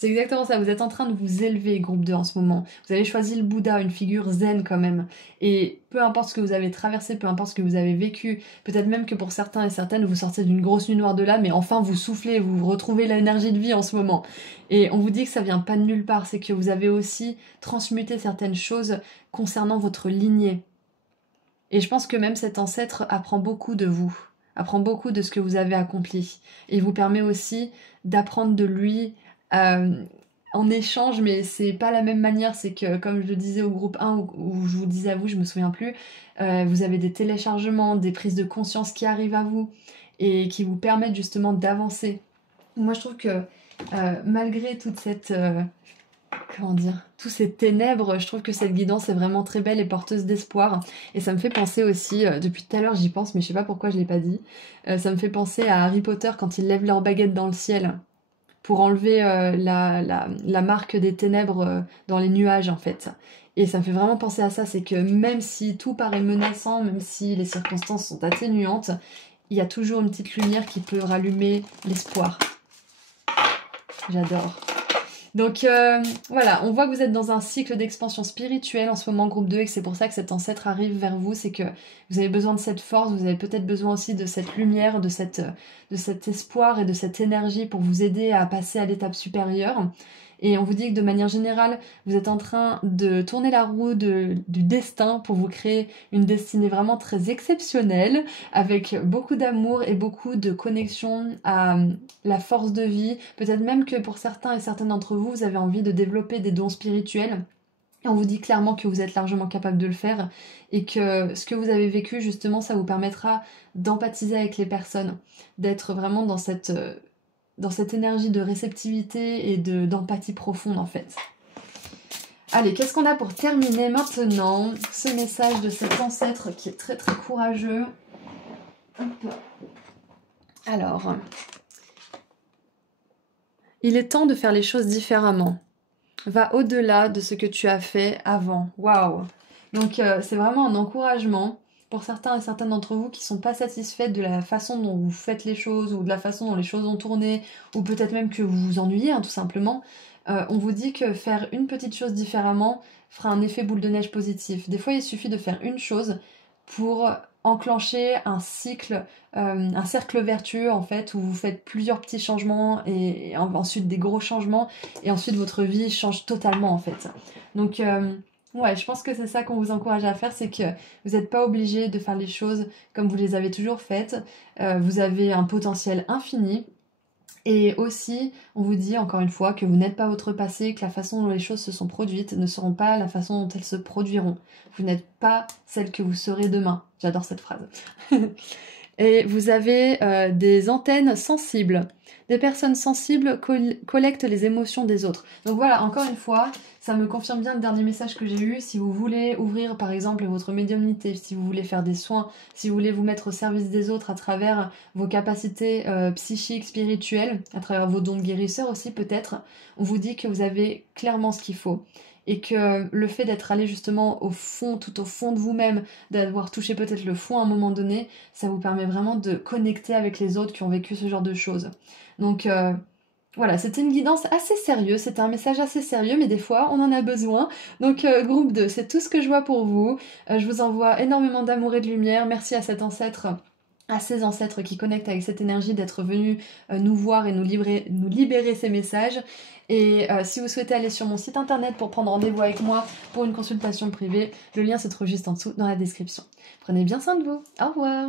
C'est exactement ça, vous êtes en train de vous élever, groupe 2 en ce moment. Vous avez choisi le Bouddha, une figure zen quand même. Et peu importe ce que vous avez traversé, peu importe ce que vous avez vécu, peut-être même que pour certains et certaines, vous sortez d'une grosse nuit noire de là, mais enfin vous soufflez, vous retrouvez l'énergie de vie en ce moment. Et on vous dit que ça vient pas de nulle part, c'est que vous avez aussi transmuté certaines choses concernant votre lignée. Et je pense que même cet ancêtre apprend beaucoup de vous, apprend beaucoup de ce que vous avez accompli. Et il vous permet aussi d'apprendre de lui en échange, mais c'est pas la même manière. C'est que, comme je le disais au groupe 1, où je vous disais à vous, je me souviens plus, vous avez des téléchargements, des prises de conscience qui arrivent à vous et qui vous permettent justement d'avancer. Moi, je trouve que malgré toute cette... tous ces ténèbres, je trouve que cette guidance est vraiment très belle et porteuse d'espoir. Et ça me fait penser aussi, depuis tout à l'heure j'y pense, mais je sais pas pourquoi je l'ai pas dit, ça me fait penser à Harry Potter quand ils lèvent leur baguette dans le ciel pour enlever la marque des ténèbres dans les nuages en fait. Et ça me fait vraiment penser à ça, c'est que même si tout paraît menaçant, même si les circonstances sont atténuantes, il y a toujours une petite lumière qui peut rallumer l'espoir. J'adore. Donc voilà, on voit que vous êtes dans un cycle d'expansion spirituelle en ce moment, groupe 2, et que c'est pour ça que cet ancêtre arrive vers vous. C'est que vous avez besoin de cette force, vous avez peut-être besoin aussi de cette lumière, de cet espoir et de cette énergie pour vous aider à passer à l'étape supérieure. Et on vous dit que de manière générale, vous êtes en train de tourner la roue du destin pour vous créer une destinée vraiment très exceptionnelle, avec beaucoup d'amour et beaucoup de connexion à la force de vie. Peut-être même que pour certains et certaines d'entre vous, vous avez envie de développer des dons spirituels. Et on vous dit clairement que vous êtes largement capable de le faire et que ce que vous avez vécu, justement, ça vous permettra d'empathiser avec les personnes, d'être vraiment dans cette énergie de réceptivité et d'empathie profonde en fait. Allez, qu'est-ce qu'on a pour terminer maintenant ce message de cet ancêtre qui est très très courageux. Hop. Alors, il est temps de faire les choses différemment. Va au-delà de ce que tu as fait avant. Waouh! Donc c'est vraiment un encouragement pour certains et certaines d'entre vous qui ne sont pas satisfaits de la façon dont vous faites les choses ou de la façon dont les choses ont tourné, ou peut-être même que vous vous ennuyez tout simplement. On vous dit que faire une petite chose différemment fera un effet boule de neige positif. Des fois, il suffit de faire une chose pour enclencher un cycle, un cercle vertueux en fait, où vous faites plusieurs petits changements et ensuite des gros changements, et ensuite votre vie change totalement en fait. Donc ouais, je pense que c'est ça qu'on vous encourage à faire, c'est que vous n'êtes pas obligé de faire les choses comme vous les avez toujours faites. Vous avez un potentiel infini. Et aussi, on vous dit encore une fois que vous n'êtes pas votre passé, que la façon dont les choses se sont produites ne seront pas la façon dont elles se produiront. Vous n'êtes pas celle que vous serez demain. J'adore cette phrase. Et vous avez des antennes sensibles. Des personnes sensibles collectent les émotions des autres. Donc voilà, encore une fois, ça me confirme bien le dernier message que j'ai eu. Si vous voulez ouvrir par exemple votre médiumnité, si vous voulez faire des soins, si vous voulez vous mettre au service des autres à travers vos capacités psychiques, spirituelles, à travers vos dons de guérisseur aussi peut-être, on vous dit que vous avez clairement ce qu'il faut. Et que le fait d'être allé justement au fond, tout au fond de vous-même, d'avoir touché peut-être le fond à un moment donné, ça vous permet vraiment de connecter avec les autres qui ont vécu ce genre de choses. Donc voilà, c'était une guidance assez sérieuse, c'était un message assez sérieux, mais des fois on en a besoin. Donc groupe 2, c'est tout ce que je vois pour vous. Je vous envoie énormément d'amour et de lumière. Merci à cet ancêtre, à ces ancêtres qui connectent avec cette énergie, d'être venus nous voir et nous libérer ces messages. Et si vous souhaitez aller sur mon site internet pour prendre rendez-vous avec moi pour une consultation privée, le lien se trouve juste en dessous dans la description. Prenez bien soin de vous. Au revoir.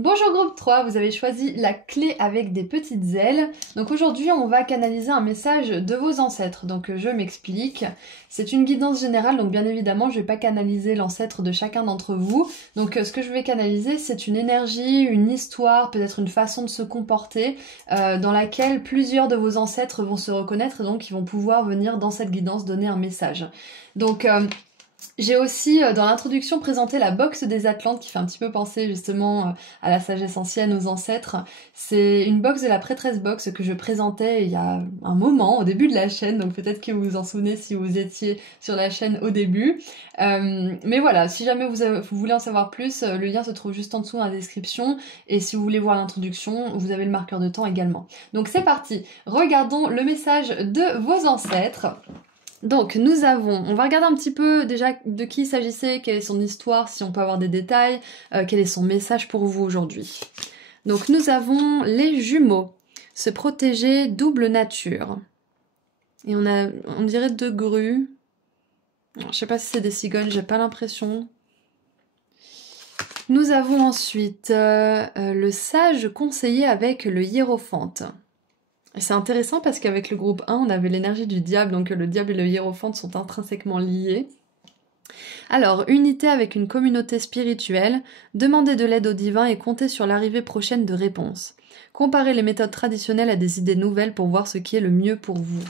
Bonjour groupe 3, vous avez choisi la clé avec des petites ailes. Donc aujourd'hui on va canaliser un message de vos ancêtres. Donc je m'explique. C'est une guidance générale, donc bien évidemment je ne vais pas canaliser l'ancêtre de chacun d'entre vous. Donc ce que je vais canaliser c'est une énergie, une histoire, peut-être une façon de se comporter dans laquelle plusieurs de vos ancêtres vont se reconnaître et donc ils vont pouvoir venir dans cette guidance donner un message. Donc j'ai aussi dans l'introduction présenté la box des Atlantes qui fait un petit peu penser justement à la sagesse ancienne, aux ancêtres. C'est une box de la prêtresse box que je présentais il y a un moment au début de la chaîne, donc peut-être que vous vous en souvenez si vous étiez sur la chaîne au début. Mais voilà, si jamais vous voulez en savoir plus, le lien se trouve juste en dessous dans la description, et si vous voulez voir l'introduction, vous avez le marqueur de temps également. Donc c'est parti, regardons le message de vos ancêtres. Donc nous avons, on va regarder un petit peu déjà de qui il s'agissait, quelle est son histoire, si on peut avoir des détails, quel est son message pour vous aujourd'hui. Donc nous avons les jumeaux, se protéger, double nature. Et on dirait 2 grues. Je sais pas si c'est des cigognes, j'ai pas l'impression. Nous avons ensuite le sage conseiller avec le hiérophante. C'est intéressant parce qu'avec le groupe 1, on avait l'énergie du diable, donc le diable et le hiérophante sont intrinsèquement liés. Alors, unité avec une communauté spirituelle, demandez de l'aide au divin et comptez sur l'arrivée prochaine de réponses. Comparez les méthodes traditionnelles à des idées nouvelles pour voir ce qui est le mieux pour vous.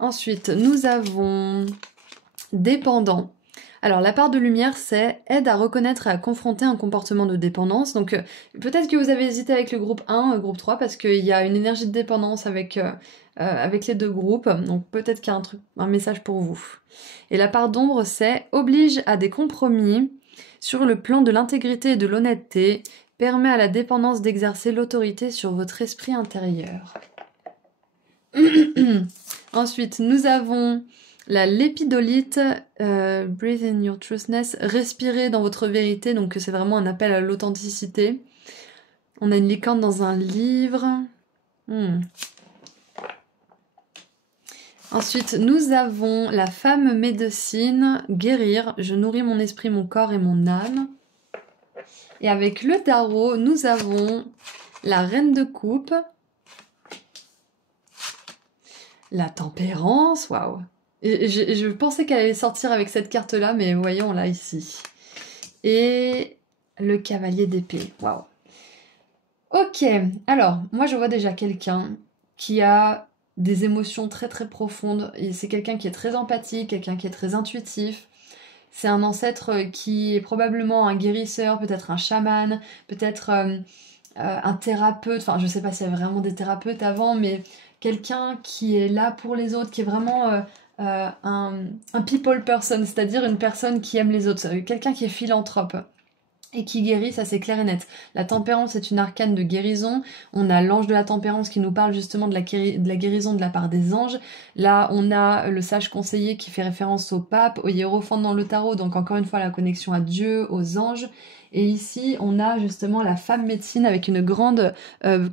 Ensuite, nous avons dépendant. Alors la part de lumière c'est aide à reconnaître et à confronter un comportement de dépendance. Donc peut-être que vous avez hésité avec le groupe 1, groupe 3 parce qu'il y a une énergie de dépendance avec les 2 groupes. Donc peut-être qu'il y a un message pour vous. Et la part d'ombre c'est oblige à des compromis, sur le plan de l'intégrité et de l'honnêteté, permet à la dépendance d'exercer l'autorité sur votre esprit intérieur. Ensuite, nous avons la lépidolite, breathe in your truthness, respirer dans votre vérité, donc c'est vraiment un appel à l'authenticité. On a une licorne dans un livre. Ensuite, nous avons la femme médecine, guérir, je nourris mon esprit, mon corps et mon âme. Et avec le tarot, nous avons la reine de coupe, la tempérance, waouh. Et je pensais qu'elle allait sortir avec cette carte-là, mais voyons là ici. Et le cavalier d'épée, waouh. Ok, alors, moi je vois déjà quelqu'un qui a des émotions très très profondes. C'est quelqu'un qui est très empathique, quelqu'un qui est très intuitif. C'est un ancêtre qui est probablement un guérisseur, peut-être un chaman, peut-être un thérapeute. Enfin, je sais pas s'il y a vraiment des thérapeutes avant, mais quelqu'un qui est là pour les autres, qui est vraiment un people person, c'est-à-dire une personne qui aime les autres, quelqu'un qui est philanthrope. Et qui guérit, ça c'est clair et net. La tempérance est une arcane de guérison. On a l'ange de la tempérance qui nous parle justement de la guérison de la part des anges. Là, on a le sage conseiller qui fait référence au pape, au hiérophante dans le tarot, donc encore une fois la connexion à Dieu, aux anges. Et ici, on a justement la femme médecine avec une grande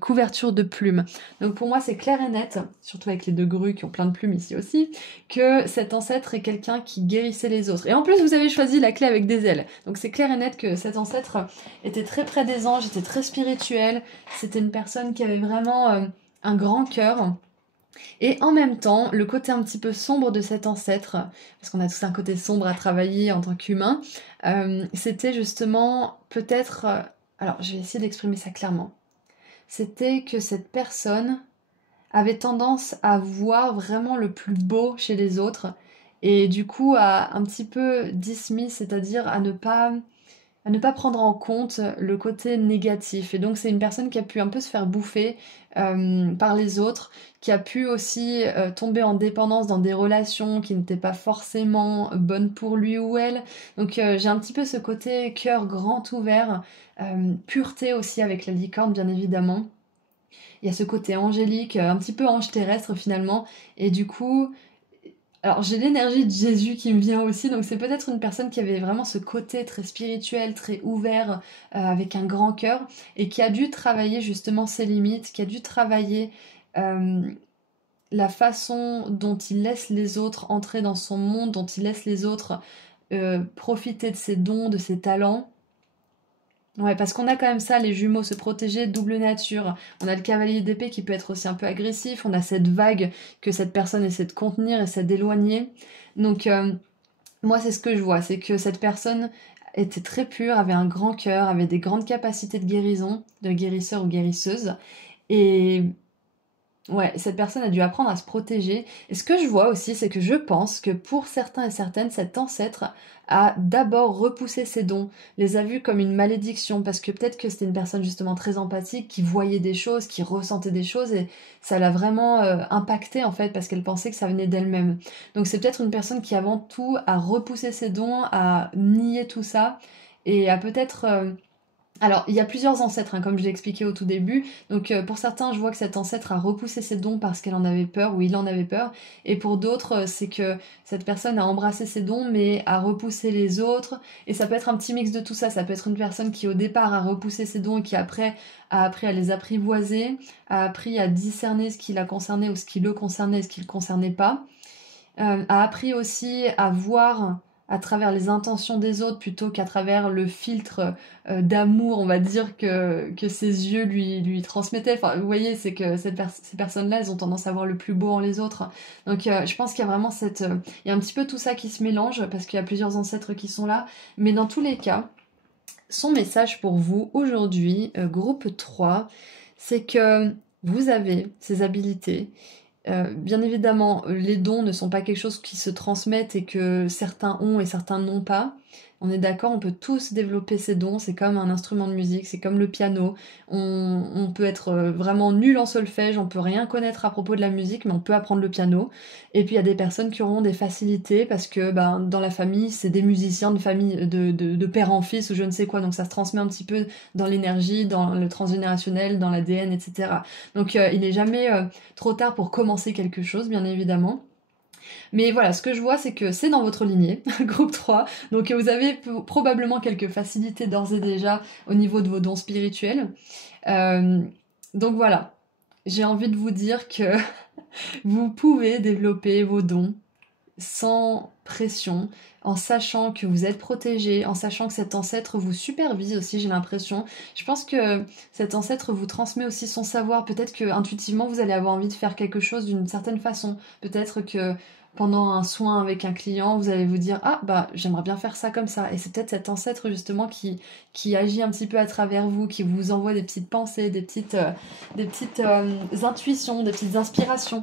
couverture de plumes. Donc pour moi, c'est clair et net, surtout avec les deux grues qui ont plein de plumes ici aussi, que cet ancêtre est quelqu'un qui guérissait les autres. Et en plus, vous avez choisi la clé avec des ailes. Donc c'est clair et net que cet ancêtre était très près des anges, était très spirituel. C'était une personne qui avait vraiment un grand cœur. Et en même temps, le côté un petit peu sombre de cet ancêtre, parce qu'on a tous un côté sombre à travailler en tant qu'humain, c'était justement peut-être... alors, je vais essayer d'exprimer ça clairement. C'était que cette personne avait tendance à voir vraiment le plus beau chez les autres, et du coup à un petit peu dismiss, c'est-à-dire à ne pas prendre en compte le côté négatif. Et donc c'est une personne qui a pu un peu se faire bouffer par les autres, qui a pu aussi tomber en dépendance dans des relations qui n'étaient pas forcément bonnes pour lui ou elle. Donc j'ai un petit peu ce côté cœur grand ouvert, pureté aussi avec la licorne bien évidemment. Il y a ce côté angélique, un petit peu ange terrestre finalement, et du coup... Alors j'ai l'énergie de Jésus qui me vient aussi, donc c'est peut-être une personne qui avait vraiment ce côté très spirituel, très ouvert, avec un grand cœur, et qui a dû travailler justement ses limites, qui a dû travailler la façon dont il laisse les autres entrer dans son monde, dont il laisse les autres profiter de ses dons, de ses talents. Ouais, parce qu'on a quand même ça, les jumeaux, se protéger, double nature. On a le cavalier d'épée qui peut être aussi un peu agressif. On a cette vague que cette personne essaie de contenir, essaie d'éloigner. Donc, moi, c'est ce que je vois. C'est que cette personne était très pure, avait un grand cœur, avait des grandes capacités de guérison, de guérisseur ou guérisseuse. Et ouais, cette personne a dû apprendre à se protéger. Et ce que je vois aussi, c'est que je pense que pour certains et certaines, cet ancêtre a d'abord repoussé ses dons, les a vus comme une malédiction, parce que peut-être que c'était une personne justement très empathique, qui voyait des choses, qui ressentait des choses, et ça l'a vraiment impacté en fait, parce qu'elle pensait que ça venait d'elle-même. Donc c'est peut-être une personne qui avant tout a repoussé ses dons, a nié tout ça, et a peut-être... Alors, il y a plusieurs ancêtres, hein, comme je l'ai expliqué au tout début. Donc, pour certains, je vois que cet ancêtre a repoussé ses dons parce qu'elle en avait peur ou il en avait peur. Et pour d'autres, c'est que cette personne a embrassé ses dons mais a repoussé les autres. Et ça peut être un petit mix de tout ça. Ça peut être une personne qui, au départ, a repoussé ses dons et qui, après, a appris à les apprivoiser, a appris à discerner ce qui la concernait ou ce qui le concernait et ce qui le concernait pas. A appris aussi à voir à travers les intentions des autres plutôt qu'à travers le filtre d'amour, on va dire, que ses yeux lui transmettaient. Enfin, vous voyez, c'est que ces personnes-là, elles ont tendance à voir le plus beau en les autres. Donc, je pense qu'il y a vraiment il y a un petit peu tout ça qui se mélange, parce qu'il y a plusieurs ancêtres qui sont là. Mais dans tous les cas, son message pour vous aujourd'hui, groupe 3, c'est que vous avez ces habilités. Bien évidemment, les dons ne sont pas quelque chose qui se transmettent et que certains ont et certains n'ont pas. On est d'accord, on peut tous développer ses dons, c'est comme un instrument de musique, c'est comme le piano. On peut être vraiment nul en solfège, on peut rien connaître à propos de la musique, mais on peut apprendre le piano. Et puis il y a des personnes qui auront des facilités parce que ben, dans la famille, c'est des musiciens de famille, de père en fils ou je ne sais quoi, donc ça se transmet un petit peu dans l'énergie, dans le transgénérationnel, dans l'ADN, etc. Donc il n'est jamais trop tard pour commencer quelque chose, bien évidemment. Mais voilà, ce que je vois, c'est que c'est dans votre lignée, groupe 3. Donc vous avez probablement quelques facilités d'ores et déjà au niveau de vos dons spirituels. Euh, donc voilà, j'ai envie de vous dire que vous pouvez développer vos dons sans pression, en sachant que vous êtes protégé, en sachant que cet ancêtre vous supervise aussi, j'ai l'impression. Je pense que cet ancêtre vous transmet aussi son savoir. Peut-être que intuitivement vous allez avoir envie de faire quelque chose d'une certaine façon. Peut-être que pendant un soin avec un client, vous allez vous dire ah bah j'aimerais bien faire ça comme ça. Et c'est peut-être cet ancêtre justement qui agit un petit peu à travers vous, qui vous envoie des petites pensées, des petites intuitions, des petites inspirations.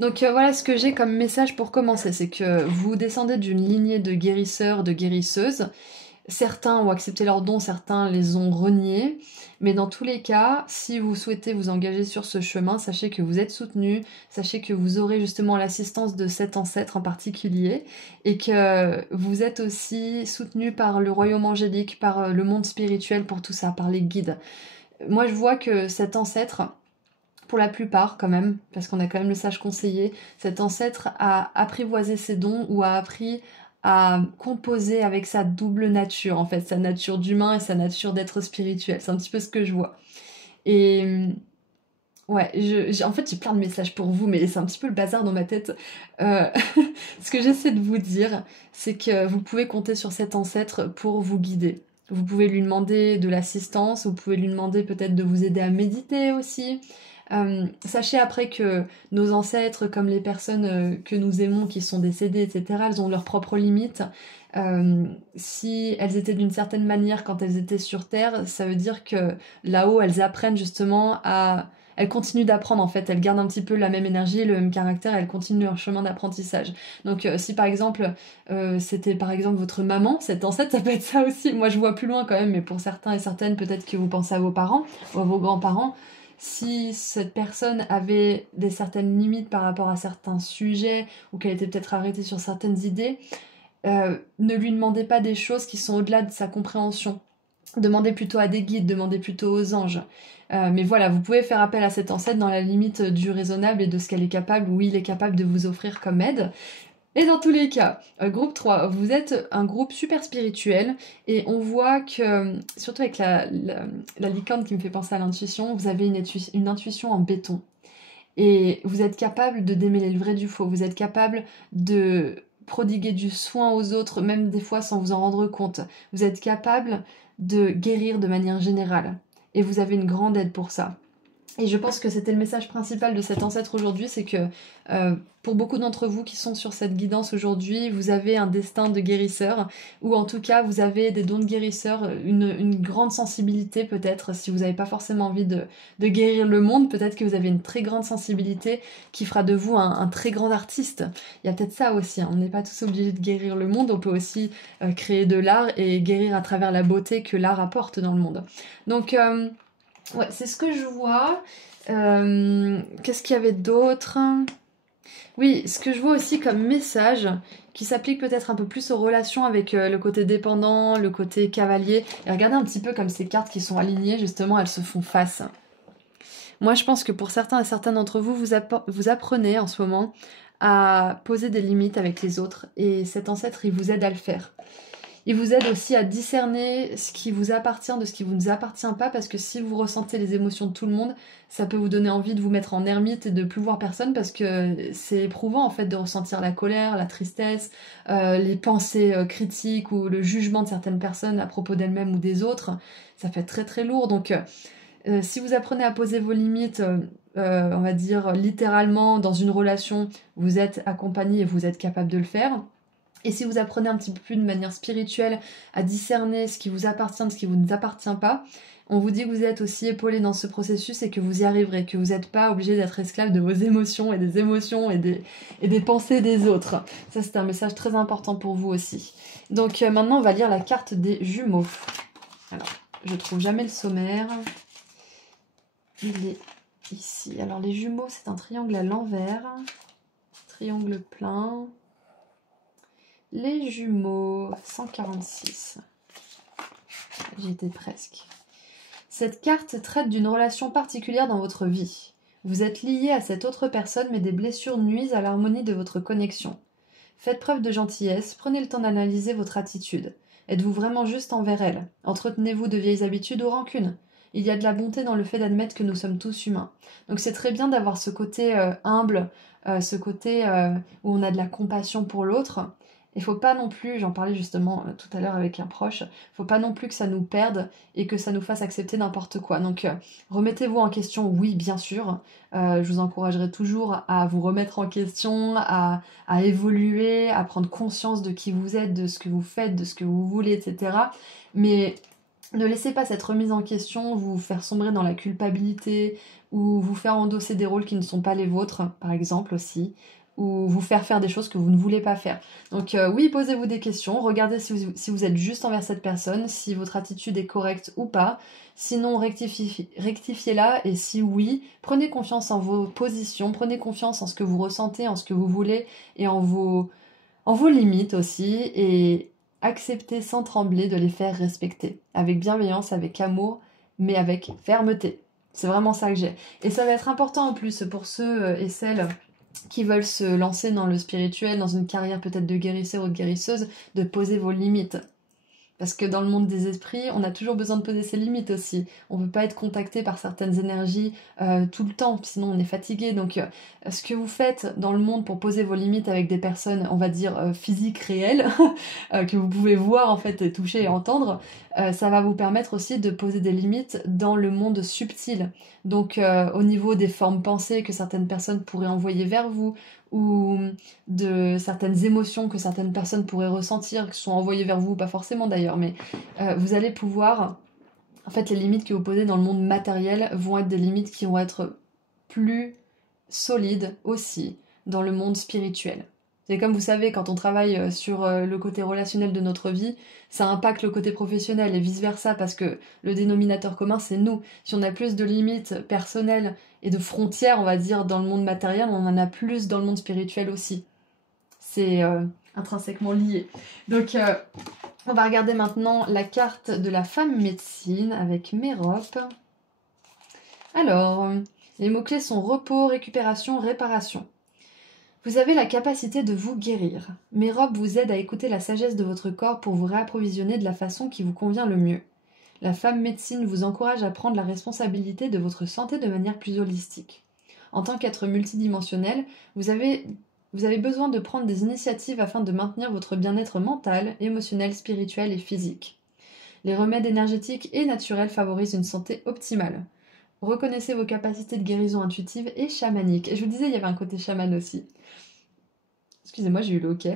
Donc voilà ce que j'ai comme message pour commencer, c'est que vous descendez d'une lignée de guérisseurs, de guérisseuses. Certains ont accepté leurs dons, certains les ont reniés. Mais dans tous les cas, si vous souhaitez vous engager sur ce chemin, sachez que vous êtes soutenu, sachez que vous aurez justement l'assistance de cet ancêtre en particulier et que vous êtes aussi soutenu par le royaume angélique, par le monde spirituel pour tout ça, par les guides. Moi je vois que cet ancêtre, pour la plupart quand même, parce qu'on a quand même le sage conseiller, cet ancêtre a apprivoisé ses dons ou a appris à composer avec sa double nature, en fait, sa nature d'humain et sa nature d'être spirituel. C'est un petit peu ce que je vois. Et ouais, en fait, j'ai plein de messages pour vous, mais c'est un petit peu le bazar dans ma tête. Euh, ce que j'essaie de vous dire, c'est que vous pouvez compter sur cet ancêtre pour vous guider. Vous pouvez lui demander de l'assistance, vous pouvez lui demander peut-être de vous aider à méditer aussi. Sachez après que nos ancêtres, comme les personnes que nous aimons qui sont décédées, etc., elles ont leurs propres limites. Si elles étaient d'une certaine manière quand elles étaient sur Terre, ça veut dire que là-haut, elles apprennent justement à... Elles continuent d'apprendre en fait, elles gardent un petit peu la même énergie, le même caractère, elles continuent leur chemin d'apprentissage. Donc si par exemple c'était par exemple votre maman, cet ancêtre, ça peut être ça aussi. Moi je vois plus loin quand même, mais pour certains et certaines, peut-être que vous pensez à vos parents ou à vos grands-parents. Si cette personne avait des certaines limites par rapport à certains sujets ou qu'elle était peut-être arrêtée sur certaines idées, ne lui demandez pas des choses qui sont au-delà de sa compréhension. Demandez plutôt à des guides, demandez plutôt aux anges. Mais voilà, vous pouvez faire appel à cet ancêtre dans la limite du raisonnable et de ce qu'elle est capable ou il est capable de vous offrir comme aide. Et dans tous les cas, groupe 3, vous êtes un groupe super spirituel et on voit que, surtout avec la licorne qui me fait penser à l'intuition, vous avez une intuition en béton. Et vous êtes capable de démêler le vrai du faux, vous êtes capable de prodiguer du soin aux autres, même des fois sans vous en rendre compte. Vous êtes capable de guérir de manière générale. Et vous avez une grande aide pour ça. Et je pense que c'était le message principal de cet ancêtre aujourd'hui, c'est que pour beaucoup d'entre vous qui sont sur cette guidance aujourd'hui, vous avez un destin de guérisseur, ou en tout cas vous avez des dons de guérisseur, une grande sensibilité peut-être, si vous n'avez pas forcément envie de guérir le monde, peut-être que vous avez une très grande sensibilité qui fera de vous un très grand artiste. Il y a peut-être ça aussi, hein. On n'est pas tous obligés de guérir le monde, on peut aussi créer de l'art et guérir à travers la beauté que l'art apporte dans le monde. Donc... ouais, c'est ce que je vois. Qu'est-ce qu'il y avait d'autre? Oui, ce que je vois aussi comme message, qui s'applique peut-être un peu plus aux relations avec le côté dépendant, le côté cavalier. Et regardez un petit peu comme ces cartes qui sont alignées, justement, elles se font face. Moi, je pense que pour certains et certaines d'entre vous, vous apprenez en ce moment à poser des limites avec les autres. Et cet ancêtre, il vous aide à le faire. Il vous aide aussi à discerner ce qui vous appartient de ce qui vous appartient pas, parce que si vous ressentez les émotions de tout le monde, ça peut vous donner envie de vous mettre en ermite et de plus voir personne, parce que c'est éprouvant en fait de ressentir la colère, la tristesse, les pensées critiques ou le jugement de certaines personnes à propos d'elles-mêmes ou des autres. Ça fait très très lourd. Donc si vous apprenez à poser vos limites, on va dire littéralement dans une relation, vous êtes accompagné et vous êtes capable de le faire. Et si vous apprenez un petit peu plus de manière spirituelle à discerner ce qui vous appartient de ce qui vous ne appartient pas, On vous dit que vous êtes aussi épaulé dans ce processus et que vous y arriverez, que vous n'êtes pas obligé d'être esclave de vos émotions et des émotions et des pensées des autres. Ça, c'est un message très important pour vous aussi. Donc maintenant, on va lire la carte des jumeaux. Alors, je trouve jamais le sommaire. Il est ici. Alors, les jumeaux, c'est un triangle à l'envers. Triangle plein. Les jumeaux, 146. J'y étais presque. Cette carte traite d'une relation particulière dans votre vie. Vous êtes lié à cette autre personne, mais des blessures nuisent à l'harmonie de votre connexion. Faites preuve de gentillesse, prenez le temps d'analyser votre attitude. Êtes-vous vraiment juste envers elle? Entretenez-vous de vieilles habitudes ou rancunes? Il y a de la bonté dans le fait d'admettre que nous sommes tous humains. Donc c'est très bien d'avoir ce côté humble, ce côté où on a de la compassion pour l'autre. Il faut pas non plus, j'en parlais justement tout à l'heure avec un proche, faut pas non plus que ça nous perde et que ça nous fasse accepter n'importe quoi. Donc remettez-vous en question, oui bien sûr, je vous encouragerai toujours à vous remettre en question, à évoluer, à prendre conscience de qui vous êtes, de ce que vous faites, de ce que vous voulez, etc. Mais ne laissez pas cette remise en question vous faire sombrer dans la culpabilité ou vous faire endosser des rôles qui ne sont pas les vôtres, par exemple aussi, ou vous faire des choses que vous ne voulez pas faire. Donc oui, posez-vous des questions, regardez si vous êtes juste envers cette personne, si votre attitude est correcte ou pas. Sinon, rectifiez-la, et si oui, prenez confiance en vos positions, prenez confiance en ce que vous ressentez, en ce que vous voulez, et en vos limites aussi, et acceptez sans trembler de les faire respecter, avec bienveillance, avec amour, mais avec fermeté. C'est vraiment ça que j'ai. Et ça va être important en plus pour ceux et celles qui veulent se lancer dans le spirituel, dans une carrière peut-être de guérisseur ou de guérisseuse, de poser vos limites. Parce que dans le monde des esprits, on a toujours besoin de poser ses limites aussi. On ne peut pas être contacté par certaines énergies tout le temps, sinon on est fatigué. Donc ce que vous faites dans le monde pour poser vos limites avec des personnes, on va dire physiques, réelles, que vous pouvez voir en fait, et toucher et entendre, ça va vous permettre aussi de poser des limites dans le monde subtil. Donc au niveau des formes pensées que certaines personnes pourraient envoyer vers vous, ou de certaines émotions que certaines personnes pourraient ressentir, qui sont envoyées vers vous, pas forcément d'ailleurs, mais vous allez pouvoir... En fait, les limites que vous posez dans le monde matériel vont être des limites qui vont être plus solides aussi dans le monde spirituel. C'est comme vous savez, quand on travaille sur le côté relationnel de notre vie, ça impacte le côté professionnel et vice-versa, parce que le dénominateur commun, c'est nous. Si on a plus de limites personnelles et de frontières, on va dire, dans le monde matériel, on en a plus dans le monde spirituel aussi. C'est intrinsèquement lié. Donc, on va regarder maintenant la carte de la femme médecine avec Mérope. Alors, les mots-clés sont repos, récupération, réparation. Vous avez la capacité de vous guérir. Mérope vous aide à écouter la sagesse de votre corps pour vous réapprovisionner de la façon qui vous convient le mieux. La femme médecine vous encourage à prendre la responsabilité de votre santé de manière plus holistique. En tant qu'être multidimensionnel, vous avez besoin de prendre des initiatives afin de maintenir votre bien-être mental, émotionnel, spirituel et physique. Les remèdes énergétiques et naturels favorisent une santé optimale. Reconnaissez vos capacités de guérison intuitive et chamanique. Et je vous disais, il y avait un côté chaman aussi. Excusez-moi, j'ai eu le OK.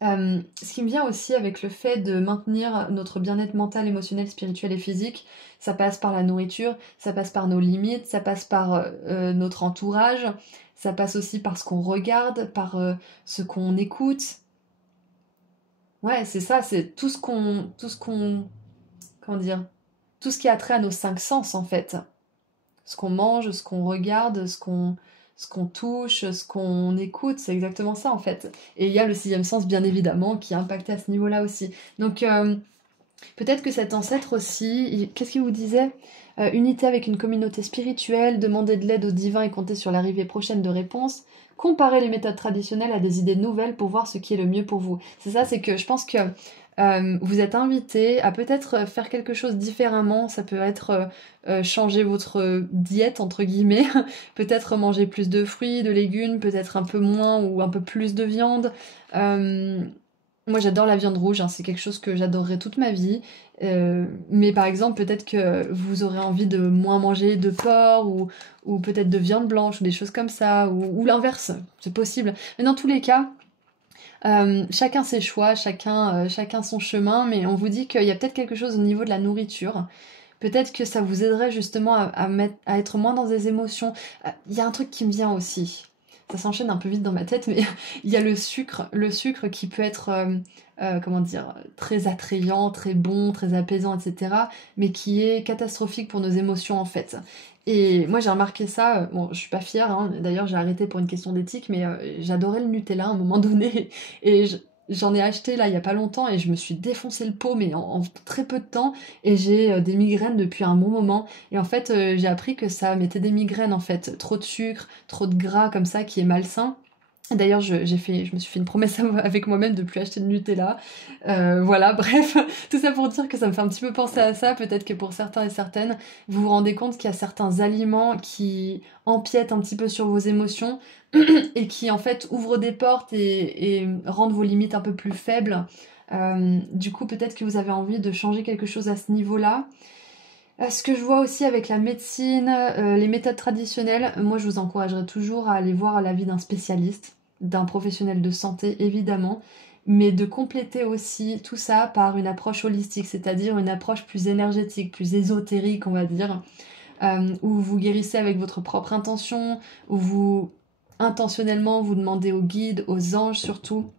Ce qui me vient aussi avec le fait de maintenir notre bien-être mental, émotionnel, spirituel et physique, ça passe par la nourriture, ça passe par nos limites, ça passe par notre entourage, ça passe aussi par ce qu'on regarde, par ce qu'on écoute. Ouais, c'est ça, c'est tout ce qu'on, comment dire, tout ce qui a trait à nos 5 sens en fait. Ce qu'on mange, ce qu'on regarde, ce qu'on touche, ce qu'on écoute, c'est exactement ça en fait. Et il y a le 6e sens bien évidemment qui est impacté à ce niveau-là aussi. Donc peut-être que cet ancêtre aussi, qu'est-ce qu'il vous disait? Unité avec une communauté spirituelle, demander de l'aide au divin et compter sur l'arrivée prochaine de réponses. Comparer les méthodes traditionnelles à des idées nouvelles pour voir ce qui est le mieux pour vous. C'est ça, c'est que je pense que vous êtes invité à peut-être faire quelque chose différemment. Ça peut être changer votre diète, entre guillemets. Peut-être manger plus de fruits, de légumes, peut-être un peu moins ou un peu plus de viande. Moi, j'adore la viande rouge, hein, c'est quelque chose que j'adorerais toute ma vie. Mais par exemple, peut-être que vous aurez envie de moins manger de porc ou peut-être de viande blanche ou des choses comme ça, ou l'inverse, c'est possible. Mais dans tous les cas, chacun ses choix, chacun son chemin, mais on vous dit qu'il y a peut-être quelque chose au niveau de la nourriture Peut-être que ça vous aiderait justement à être moins dans des émotions. Il y a un truc qui me vient aussi. Ça s'enchaîne un peu vite dans ma tête, mais il y a le sucre qui peut être, comment dire, très attrayant, très bon, très apaisant, etc., mais qui est catastrophique pour nos émotions en fait. Et moi j'ai remarqué ça, bon je suis pas fière, hein, d'ailleurs j'ai arrêté pour une question d'éthique, mais j'adorais le Nutella à un moment donné, et j'en ai acheté là il y a pas longtemps et je me suis défoncé le pot mais en très peu de temps et j'ai des migraines depuis un bon moment et en fait j'ai appris que ça mettait des migraines en fait, trop de sucre, trop de gras comme ça qui est malsain. D'ailleurs, je me suis fait une promesse avec moi-même de plus acheter de Nutella. Voilà, bref, tout ça pour dire que ça me fait un petit peu penser à ça. Peut-être que pour certains et certaines, vous vous rendez compte qu'il y a certains aliments qui empiètent un petit peu sur vos émotions et qui en fait ouvrent des portes et rendent vos limites un peu plus faibles. Du coup, peut-être que vous avez envie de changer quelque chose à ce niveau-là. Ce que je vois aussi avec la médecine, les méthodes traditionnelles, moi je vous encouragerais toujours à aller voir l'avis d'un spécialiste, d'un professionnel de santé évidemment, mais de compléter aussi tout ça par une approche holistique, c'est-à-dire une approche plus énergétique, plus ésotérique on va dire, où vous guérissez avec votre propre intention, où vous intentionnellement vous demandez aux guides, aux anges surtout,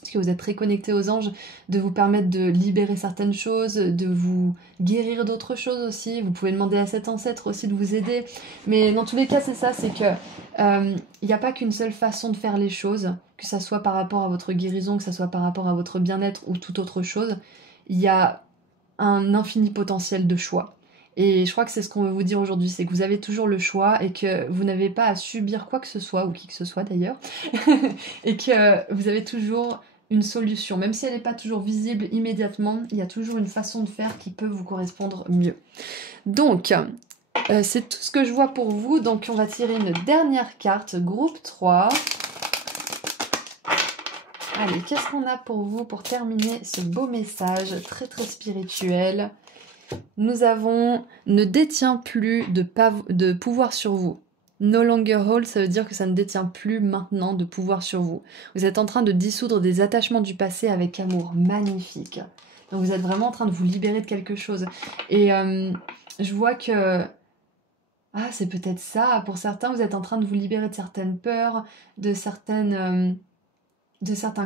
parce que vous êtes très connecté aux anges, de vous permettre de libérer certaines choses, de vous guérir d'autres choses aussi. Vous pouvez demander à cet ancêtre aussi de vous aider. Mais dans tous les cas, c'est ça, c'est que il n'y a pas qu'une seule façon de faire les choses, que ça soit par rapport à votre guérison, que ça soit par rapport à votre bien-être ou toute autre chose. Il y a un infini potentiel de choix. Et je crois que c'est ce qu'on veut vous dire aujourd'hui, c'est que vous avez toujours le choix et que vous n'avez pas à subir quoi que ce soit, ou qui que ce soit d'ailleurs, et que vous avez toujours une solution. Même si elle n'est pas toujours visible immédiatement, il y a toujours une façon de faire qui peut vous correspondre mieux. Donc, c'est tout ce que je vois pour vous. Donc, on va tirer une dernière carte, groupe 3. Allez, qu'est-ce qu'on a pour vous pour terminer ce beau message très très spirituel? Nous avons « Ne détient plus de pouvoir sur vous ». No longer hold, ça veut dire que ça ne détient plus maintenant de pouvoir sur vous. Vous êtes en train de dissoudre des attachements du passé avec amour. Magnifique. Donc vous êtes vraiment en train de vous libérer de quelque chose. Et je vois que... Ah, c'est peut-être ça. Pour certains, vous êtes en train de vous libérer de certaines peurs, de certains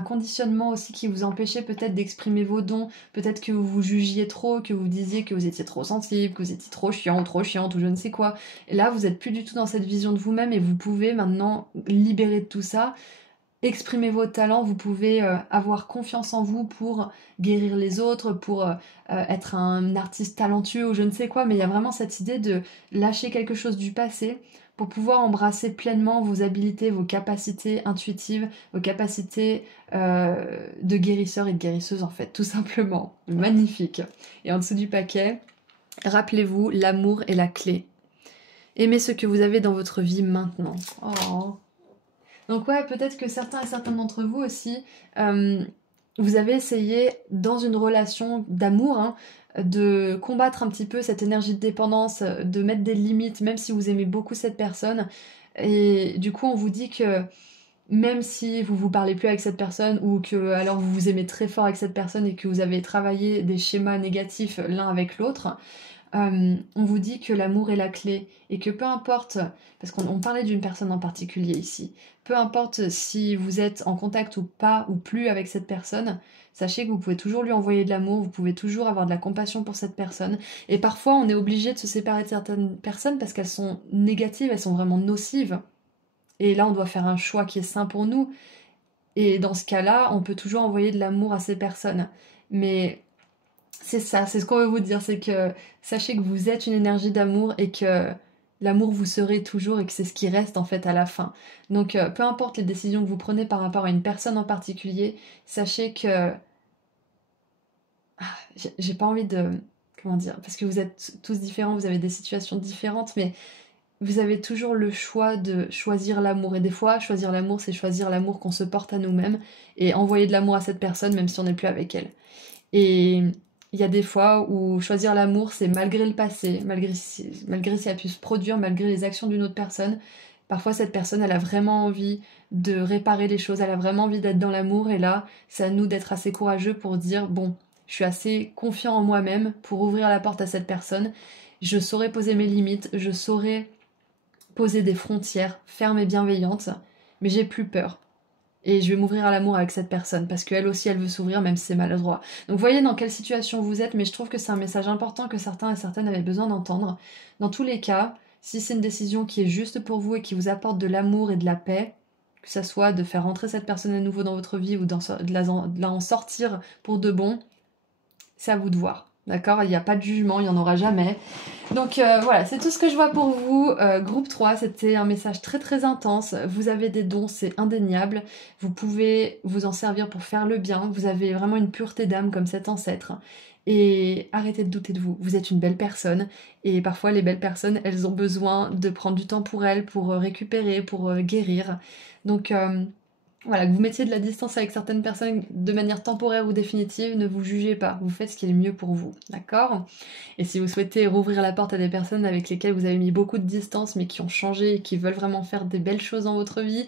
conditionnements aussi qui vous empêchaient peut-être d'exprimer vos dons, peut-être que vous vous jugiez trop, que vous disiez que vous étiez trop sensible, que vous étiez trop chiante ou je ne sais quoi. Et là, vous n'êtes plus du tout dans cette vision de vous-même et vous pouvez maintenant libérer de tout ça, exprimer vos talents, vous pouvez avoir confiance en vous pour guérir les autres, pour être un artiste talentueux ou je ne sais quoi, mais il y a vraiment cette idée de lâcher quelque chose du passé pour pouvoir embrasser pleinement vos habilités, vos capacités intuitives, vos capacités de guérisseur et de guérisseuse en fait, tout simplement. Magnifique. Et en dessous du paquet, rappelez-vous, l'amour est la clé. Aimez ce que vous avez dans votre vie maintenant. Oh. Donc ouais, peut-être que certains et certaines d'entre vous aussi, vous avez essayé dans une relation d'amour, hein, de combattre un petit peu cette énergie de dépendance, de mettre des limites, même si vous aimez beaucoup cette personne. Et du coup, on vous dit que même si vous vous parlez plus avec cette personne ou que alors vous vous aimez très fort avec cette personne et que vous avez travaillé des schémas négatifs l'un avec l'autre, on vous dit que l'amour est la clé et que peu importe, parce qu'on parlait d'une personne en particulier ici, peu importe si vous êtes en contact ou pas ou plus avec cette personne, sachez que vous pouvez toujours lui envoyer de l'amour, vous pouvez toujours avoir de la compassion pour cette personne. Et parfois on est obligé de se séparer de certaines personnes parce qu'elles sont négatives, elles sont vraiment nocives. Et là on doit faire un choix qui est sain pour nous. Et dans ce cas-là, on peut toujours envoyer de l'amour à ces personnes. Mais c'est ça, c'est ce qu'on veut vous dire, c'est que sachez que vous êtes une énergie d'amour et que l'amour vous serez toujours et que c'est ce qui reste en fait à la fin. Donc peu importe les décisions que vous prenez par rapport à une personne en particulier, sachez que... j'ai pas envie de... Comment dire? Parce que vous êtes tous différents, vous avez des situations différentes, mais vous avez toujours le choix de choisir l'amour. Et des fois, choisir l'amour, c'est choisir l'amour qu'on se porte à nous-mêmes et envoyer de l'amour à cette personne même si on n'est plus avec elle. Et il y a des fois où choisir l'amour, c'est malgré le passé, malgré si ça a pu se produire, malgré les actions d'une autre personne. Parfois, cette personne, elle a vraiment envie de réparer les choses, elle a vraiment envie d'être dans l'amour. Et là, c'est à nous d'être assez courageux pour dire, bon, je suis assez confiant en moi-même pour ouvrir la porte à cette personne. je saurai poser mes limites, je saurai poser des frontières fermes et bienveillantes, mais j'ai plus peur. Et je vais m'ouvrir à l'amour avec cette personne, parce qu'elle aussi, elle veut s'ouvrir, même si c'est maladroit. Donc voyez dans quelle situation vous êtes, mais je trouve que c'est un message important que certains et certaines avaient besoin d'entendre. Dans tous les cas, si c'est une décision qui est juste pour vous et qui vous apporte de l'amour et de la paix, que ça soit de faire rentrer cette personne à nouveau dans votre vie ou de la en sortir pour de bon, c'est à vous de voir. D'accord? Il n'y a pas de jugement, il n'y en aura jamais. Donc voilà, c'est tout ce que je vois pour vous. Groupe 3, c'était un message très très intense. Vous avez des dons, c'est indéniable. Vous pouvez vous en servir pour faire le bien. Vous avez vraiment une pureté d'âme comme cet ancêtre. Et arrêtez de douter de vous. Vous êtes une belle personne. Et parfois, les belles personnes, elles ont besoin de prendre du temps pour elles, pour récupérer, pour guérir. Donc voilà, que vous mettiez de la distance avec certaines personnes de manière temporaire ou définitive, ne vous jugez pas, vous faites ce qui est le mieux pour vous, d'accord? Et si vous souhaitez rouvrir la porte à des personnes avec lesquelles vous avez mis beaucoup de distance mais qui ont changé et qui veulent vraiment faire des belles choses dans votre vie,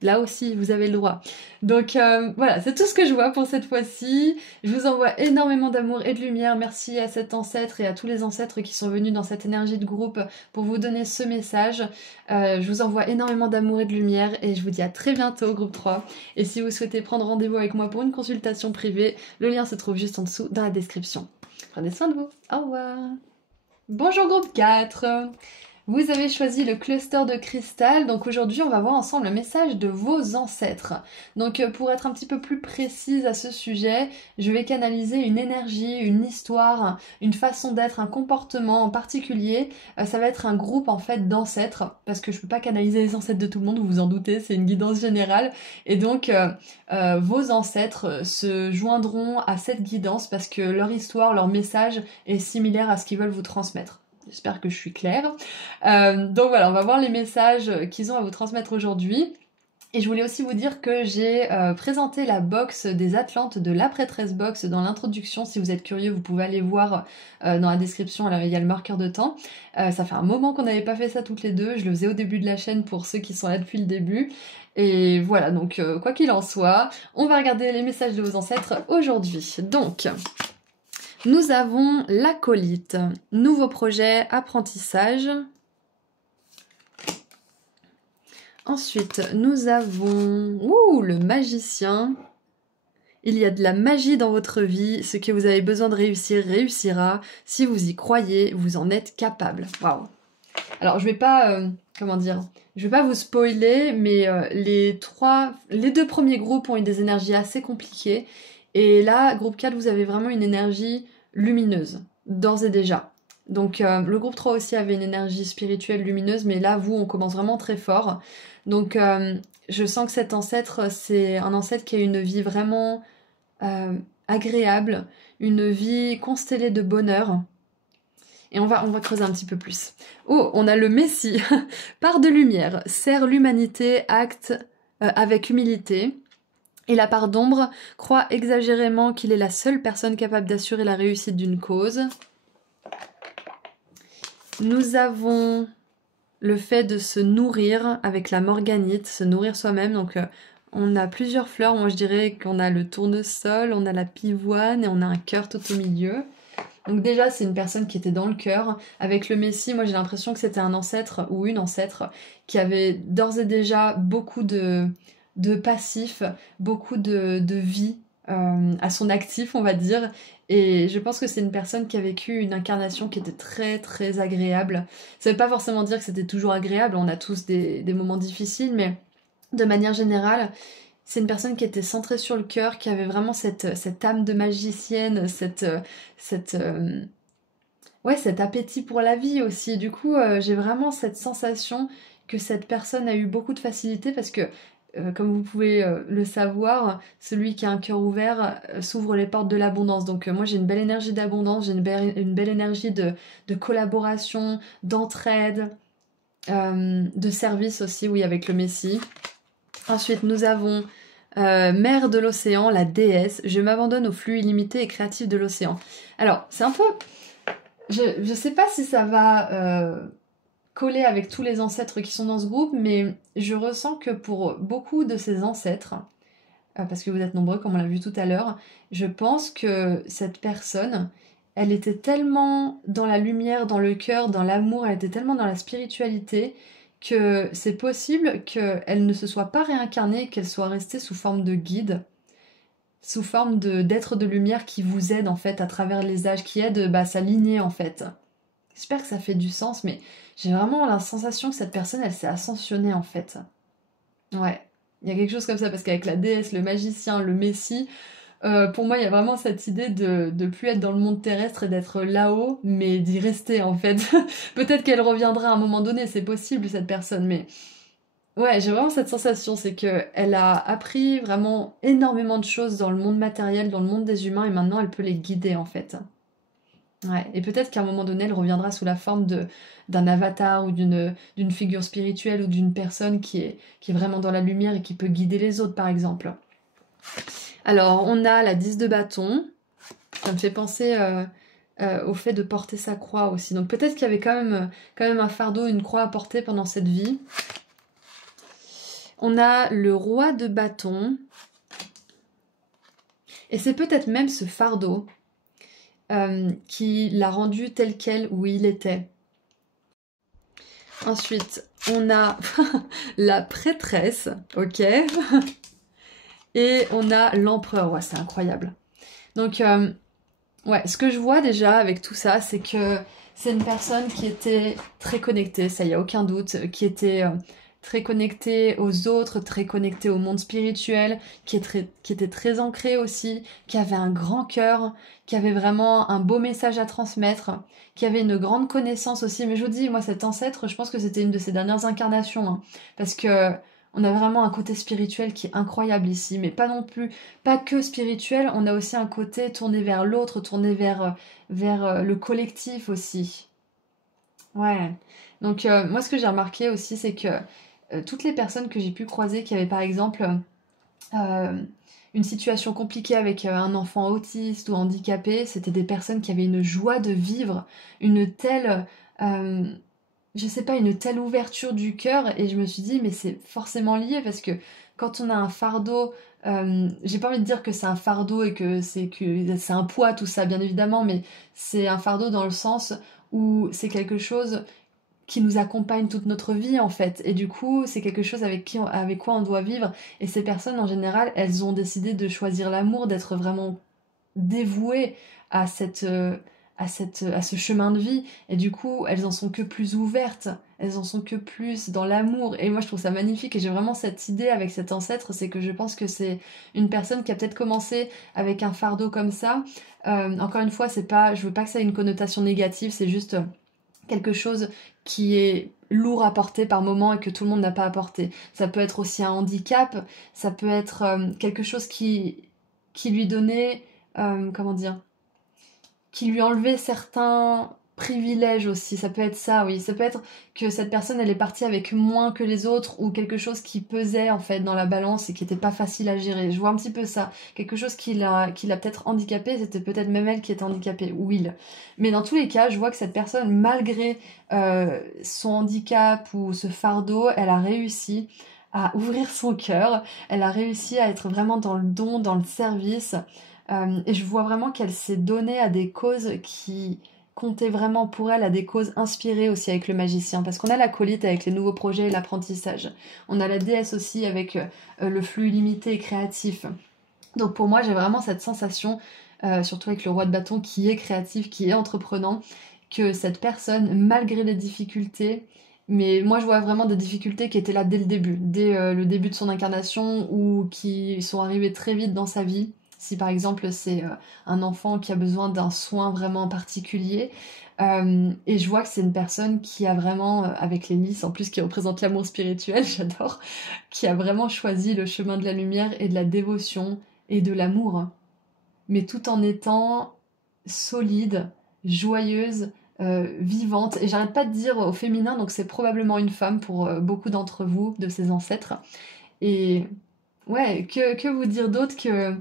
là aussi, vous avez le droit. Donc voilà, c'est tout ce que je vois pour cette fois-ci. Je vous envoie énormément d'amour et de lumière. Merci à cet ancêtre et à tous les ancêtres qui sont venus dans cette énergie de groupe pour vous donner ce message. Je vous envoie énormément d'amour et de lumière et je vous dis à très bientôt, groupe 3. Et si vous souhaitez prendre rendez-vous avec moi pour une consultation privée, le lien se trouve juste en dessous dans la description. Prenez soin de vous. Au revoir. Bonjour, groupe 4. Vous avez choisi le cluster de cristal, donc aujourd'hui on va voir ensemble le message de vos ancêtres. Donc pour être un petit peu plus précise à ce sujet, je vais canaliser une énergie, une histoire, une façon d'être, un comportement en particulier. Ça va être un groupe en fait d'ancêtres, parce que je ne peux pas canaliser les ancêtres de tout le monde, vous vous en doutez, c'est une guidance générale. Et donc vos ancêtres se joindront à cette guidance parce que leur histoire, leur message est similaire à ce qu'ils veulent vous transmettre. J'espère que je suis claire. Donc voilà, on va voir les messages qu'ils ont à vous transmettre aujourd'hui. Et je voulais aussi vous dire que j'ai présenté la box des Atlantes de l'après-13 box dans l'introduction. Si vous êtes curieux, vous pouvez aller voir dans la description, il y a le marqueur de temps. Ça fait un moment qu'on n'avait pas fait ça toutes les deux. Je le faisais au début de la chaîne pour ceux qui sont là depuis le début. Et voilà, donc quoi qu'il en soit, on va regarder les messages de vos ancêtres aujourd'hui. Donc... nous avons l'acolyte, nouveau projet, apprentissage. Ensuite, nous avons le magicien. Il y a de la magie dans votre vie, ce que vous avez besoin de réussir réussira. Si vous y croyez, vous en êtes capable. Waouh. Alors, je vais pas, je vais pas vous spoiler, mais les deux premiers groupes ont eu des énergies assez compliquées. Et là, groupe 4, vous avez vraiment une énergie lumineuse, d'ores et déjà. Donc le groupe 3 aussi avait une énergie spirituelle lumineuse, mais là, vous, on commence vraiment très fort. Donc je sens que cet ancêtre, c'est un ancêtre qui a une vie vraiment agréable, une vie constellée de bonheur. Et on va creuser un petit peu plus. Oh, on a le Messie, part de lumière, sert l'humanité, acte avec humilité. Et la part d'ombre croit exagérément qu'il est la seule personne capable d'assurer la réussite d'une cause. Nous avons le fait de se nourrir avec la morganite, se nourrir soi-même. Donc on a plusieurs fleurs, moi je dirais qu'on a le tournesol, on a la pivoine et on a un cœur tout au milieu. Donc déjà c'est une personne qui était dans le cœur. Avec le Messie, moi j'ai l'impression que c'était un ancêtre ou une ancêtre qui avait d'ores et déjà beaucoup de passif, beaucoup de vie à son actif, on va dire. Et je pense que c'est une personne qui a vécu une incarnation qui était très très agréable. Ça veut pas forcément dire que c'était toujours agréable, on a tous des moments difficiles, mais de manière générale, c'est une personne qui était centrée sur le cœur, qui avait vraiment cette âme de magicienne, cet appétit pour la vie aussi. Du coup, j'ai vraiment cette sensation que cette personne a eu beaucoup de facilité parce que comme vous pouvez le savoir, celui qui a un cœur ouvert s'ouvre les portes de l'abondance. Donc moi j'ai une belle énergie d'abondance, j'ai une belle énergie de collaboration, d'entraide, de service aussi, oui, avec le Messie. Ensuite nous avons mère de l'océan, la déesse. Je m'abandonne au flux illimité et créatif de l'océan. Alors c'est un peu... Je sais pas si ça va... coller avec tous les ancêtres qui sont dans ce groupe, mais je ressens que pour beaucoup de ces ancêtres, parce que vous êtes nombreux comme on l'a vu tout à l'heure, je pense que cette personne elle était tellement dans la lumière, dans le cœur, dans l'amour, elle était tellement dans la spiritualité que c'est possible qu'elle ne se soit pas réincarnée, qu'elle soit restée sous forme de guide, sous forme d'être de lumière qui vous aide en fait à travers les âges, qui aide sa lignée en fait. J'espère que ça fait du sens, mais j'ai vraiment la sensation que cette personne, elle s'est ascensionnée en fait. Ouais, il y a quelque chose comme ça, parce qu'avec la déesse, le magicien, le messie, pour moi, il y a vraiment cette idée de plus être dans le monde terrestre et d'être là-haut, mais d'y rester en fait. Peut-être qu'elle reviendra à un moment donné, c'est possible cette personne, mais ouais, j'ai vraiment cette sensation, c'est que elle a appris vraiment énormément de choses dans le monde matériel, dans le monde des humains, et maintenant elle peut les guider en fait. Ouais, et peut-être qu'à un moment donné, elle reviendra sous la forme d'un avatar ou d'une figure spirituelle ou d'une personne qui est vraiment dans la lumière et qui peut guider les autres, par exemple. Alors, on a la 10 de bâton. Ça me fait penser au fait de porter sa croix aussi. Donc peut-être qu'il y avait quand même un fardeau, une croix à porter pendant cette vie. On a le roi de bâton. Et c'est peut-être même ce fardeau qui l'a rendu tel quel où il était. Ensuite, on a la prêtresse, ok. Et on a l'empereur, ouais, c'est incroyable. Donc, ouais, ce que je vois déjà avec tout ça, c'est que c'est une personne qui était très connectée, ça y a aucun doute, qui était très connectée aux autres, très connectée au monde spirituel, qui était très ancrée aussi, qui avait un grand cœur, qui avait vraiment un beau message à transmettre, qui avait une grande connaissance aussi. Mais je vous dis, moi, cet ancêtre, je pense que c'était une de ses dernières incarnations, hein, parce que on a vraiment un côté spirituel qui est incroyable ici, mais pas que spirituel, on a aussi un côté tourné vers l'autre, tourné vers le collectif aussi. Ouais. Donc moi ce que j'ai remarqué aussi c'est que toutes les personnes que j'ai pu croiser qui avaient par exemple euh, une situation compliquée avec un enfant autiste ou handicapé, c'était des personnes qui avaient une joie de vivre, une telle, euh, je sais pas, une telle ouverture du cœur et je me suis dit mais c'est forcément lié parce que quand on a un fardeau, j'ai pas envie de dire que c'est un fardeau et que c'est un poids tout ça bien évidemment, mais c'est un fardeau dans le sens où c'est quelque chose qui nous accompagne toute notre vie en fait. Et du coup, c'est quelque chose avec quoi on doit vivre. Et ces personnes, en général, elles ont décidé de choisir l'amour, d'être vraiment dévouées à à ce chemin de vie. Et du coup, elles en sont que plus ouvertes. Elles en sont que plus dans l'amour. Et moi, je trouve ça magnifique. Et j'ai vraiment cette idée avec cet ancêtre, c'est que je pense que c'est une personne qui a peut-être commencé avec un fardeau comme ça. Encore une fois, c'est pas, je veux pas que ça ait une connotation négative. C'est juste quelque chose qui est lourd à porter par moment et que tout le monde n'a pas à porter. Ça peut être aussi un handicap, ça peut être quelque chose qui lui donnait, comment dire, qui lui enlevait certains privilèges aussi. Ça peut être ça, oui. Ça peut être que cette personne, elle est partie avec moins que les autres ou quelque chose qui pesait en fait dans la balance et qui était pas facile à gérer. Je vois un petit peu ça. Quelque chose qui l'a peut-être handicapé, c'était peut-être même elle qui était handicapée, ou il. Mais dans tous les cas, je vois que cette personne, malgré son handicap ou ce fardeau, elle a réussi à ouvrir son cœur, elle a réussi à être vraiment dans le don, dans le service, et je vois vraiment qu'elle s'est donnée à des causes qui comptaient vraiment pour elle, à des causes inspirées aussi avec le magicien. Parce qu'on a l'acolyte avec les nouveaux projets et l'apprentissage. On a la déesse aussi avec le flux illimité et créatif. Donc pour moi, j'ai vraiment cette sensation, surtout avec le roi de bâton qui est créatif, qui est entreprenant, que cette personne, malgré les difficultés, mais moi je vois vraiment des difficultés qui étaient là dès le début, dès le début de son incarnation ou qui sont arrivées très vite dans sa vie. Si par exemple c'est un enfant qui a besoin d'un soin vraiment particulier. Et je vois que c'est une personne qui a vraiment, avec les lys en plus qui représente l'amour spirituel, j'adore, qui a vraiment choisi le chemin de la lumière et de la dévotion et de l'amour, mais tout en étant solide, joyeuse, vivante. Et j'arrête pas de dire au féminin, donc c'est probablement une femme pour beaucoup d'entre vous, de ses ancêtres. Et ouais, que vous dire d'autre que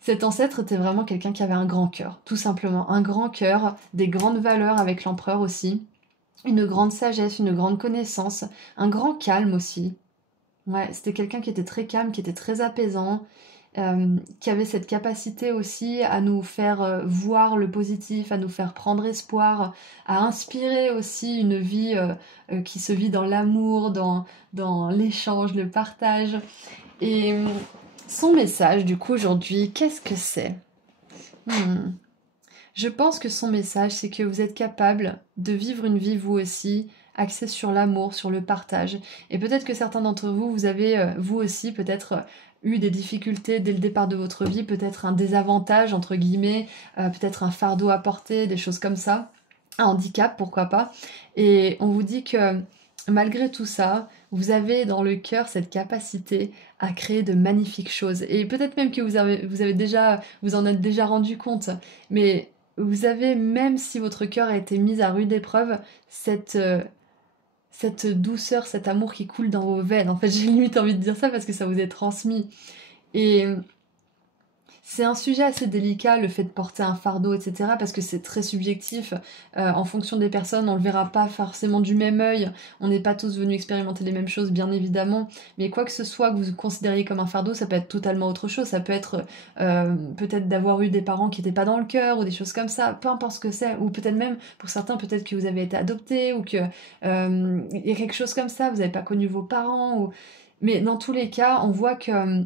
cet ancêtre était vraiment quelqu'un qui avait un grand cœur, tout simplement. Un grand cœur, des grandes valeurs avec l'empereur aussi, une grande sagesse, une grande connaissance, un grand calme aussi. Ouais, c'était quelqu'un qui était très calme, qui était très apaisant, qui avait cette capacité aussi à nous faire voir le positif, à nous faire prendre espoir, à inspirer aussi une vie qui se vit dans l'amour, dans l'échange, le partage. Et son message, du coup, aujourd'hui, qu'est-ce que c'est? Je pense que son message, c'est que vous êtes capable de vivre une vie, vous aussi, axée sur l'amour, sur le partage. Et peut-être que certains d'entre vous, vous avez, vous aussi, peut-être eu des difficultés dès le départ de votre vie, peut-être un désavantage, entre guillemets, peut-être un fardeau à porter, des choses comme ça. Un handicap, pourquoi pas. Et on vous dit que malgré tout ça, vous avez dans le cœur cette capacité à créer de magnifiques choses. Et peut-être même que vous en êtes déjà rendu compte, mais vous avez, même si votre cœur a été mis à rude épreuve, cette douceur, cet amour qui coule dans vos veines. En fait, j'ai limite envie de dire ça parce que ça vous est transmis. Et c'est un sujet assez délicat, le fait de porter un fardeau, etc., parce que c'est très subjectif. En fonction des personnes, on le verra pas forcément du même œil. On n'est pas tous venus expérimenter les mêmes choses, bien évidemment. Mais quoi que ce soit que vous considériez comme un fardeau, ça peut être totalement autre chose. Ça peut être peut-être d'avoir eu des parents qui n'étaient pas dans le cœur, ou des choses comme ça. Peu importe ce que c'est. Ou peut-être même, pour certains, peut-être que vous avez été adopté, ou que y a quelque chose comme ça, vous n'avez pas connu vos parents. Mais dans tous les cas, on voit que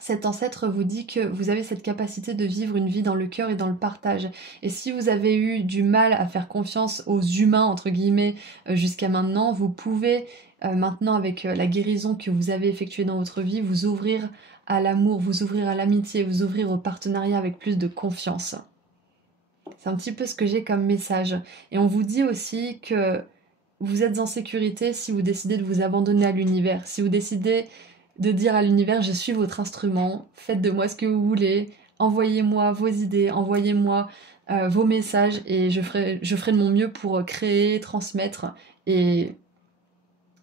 cet ancêtre vous dit que vous avez cette capacité de vivre une vie dans le cœur et dans le partage. Et si vous avez eu du mal à faire confiance aux humains, entre guillemets, jusqu'à maintenant, vous pouvez maintenant, avec la guérison que vous avez effectuée dans votre vie, vous ouvrir à l'amour, vous ouvrir à l'amitié, vous ouvrir au partenariat avec plus de confiance. C'est un petit peu ce que j'ai comme message. Et on vous dit aussi que vous êtes en sécurité si vous décidez de vous abandonner à l'univers, si vous décidez de dire à l'univers, je suis votre instrument, faites de moi ce que vous voulez, envoyez-moi vos idées, envoyez-moi vos messages et je ferai de mon mieux pour créer, transmettre et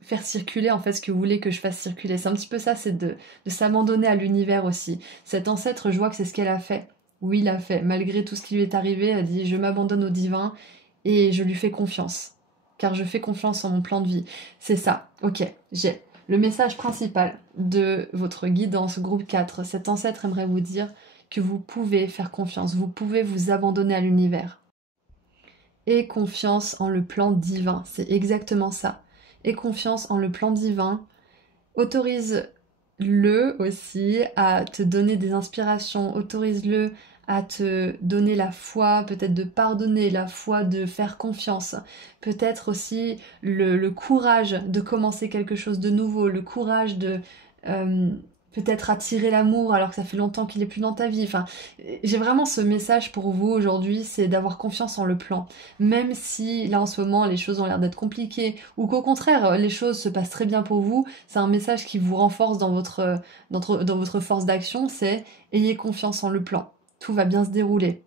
faire circuler en fait ce que vous voulez que je fasse circuler. C'est un petit peu ça, c'est de s'abandonner à l'univers aussi. Cet ancêtre, je vois que c'est ce qu'elle a fait. Oui, il a fait. Malgré tout ce qui lui est arrivé, elle a dit, je m'abandonne au divin et je lui fais confiance. Car je fais confiance en mon plan de vie. C'est ça. Ok, j'ai le message principal de votre guidance groupe 4. Cet ancêtre aimerait vous dire que vous pouvez faire confiance, vous pouvez vous abandonner à l'univers. Et confiance en le plan divin, c'est exactement ça. Et confiance en le plan divin, autorise-le aussi à te donner des inspirations, autorise-le à te donner la foi, peut-être de pardonner, la foi de faire confiance, peut-être aussi le courage de commencer quelque chose de nouveau, le courage de peut-être attirer l'amour alors que ça fait longtemps qu'il est plus dans ta vie. Enfin, j'ai vraiment ce message pour vous aujourd'hui, c'est d'avoir confiance en le plan. Même si là en ce moment les choses ont l'air d'être compliquées ou qu'au contraire les choses se passent très bien pour vous, c'est un message qui vous renforce dans votre force d'action, c'est ayez confiance en le plan. Tout va bien se dérouler.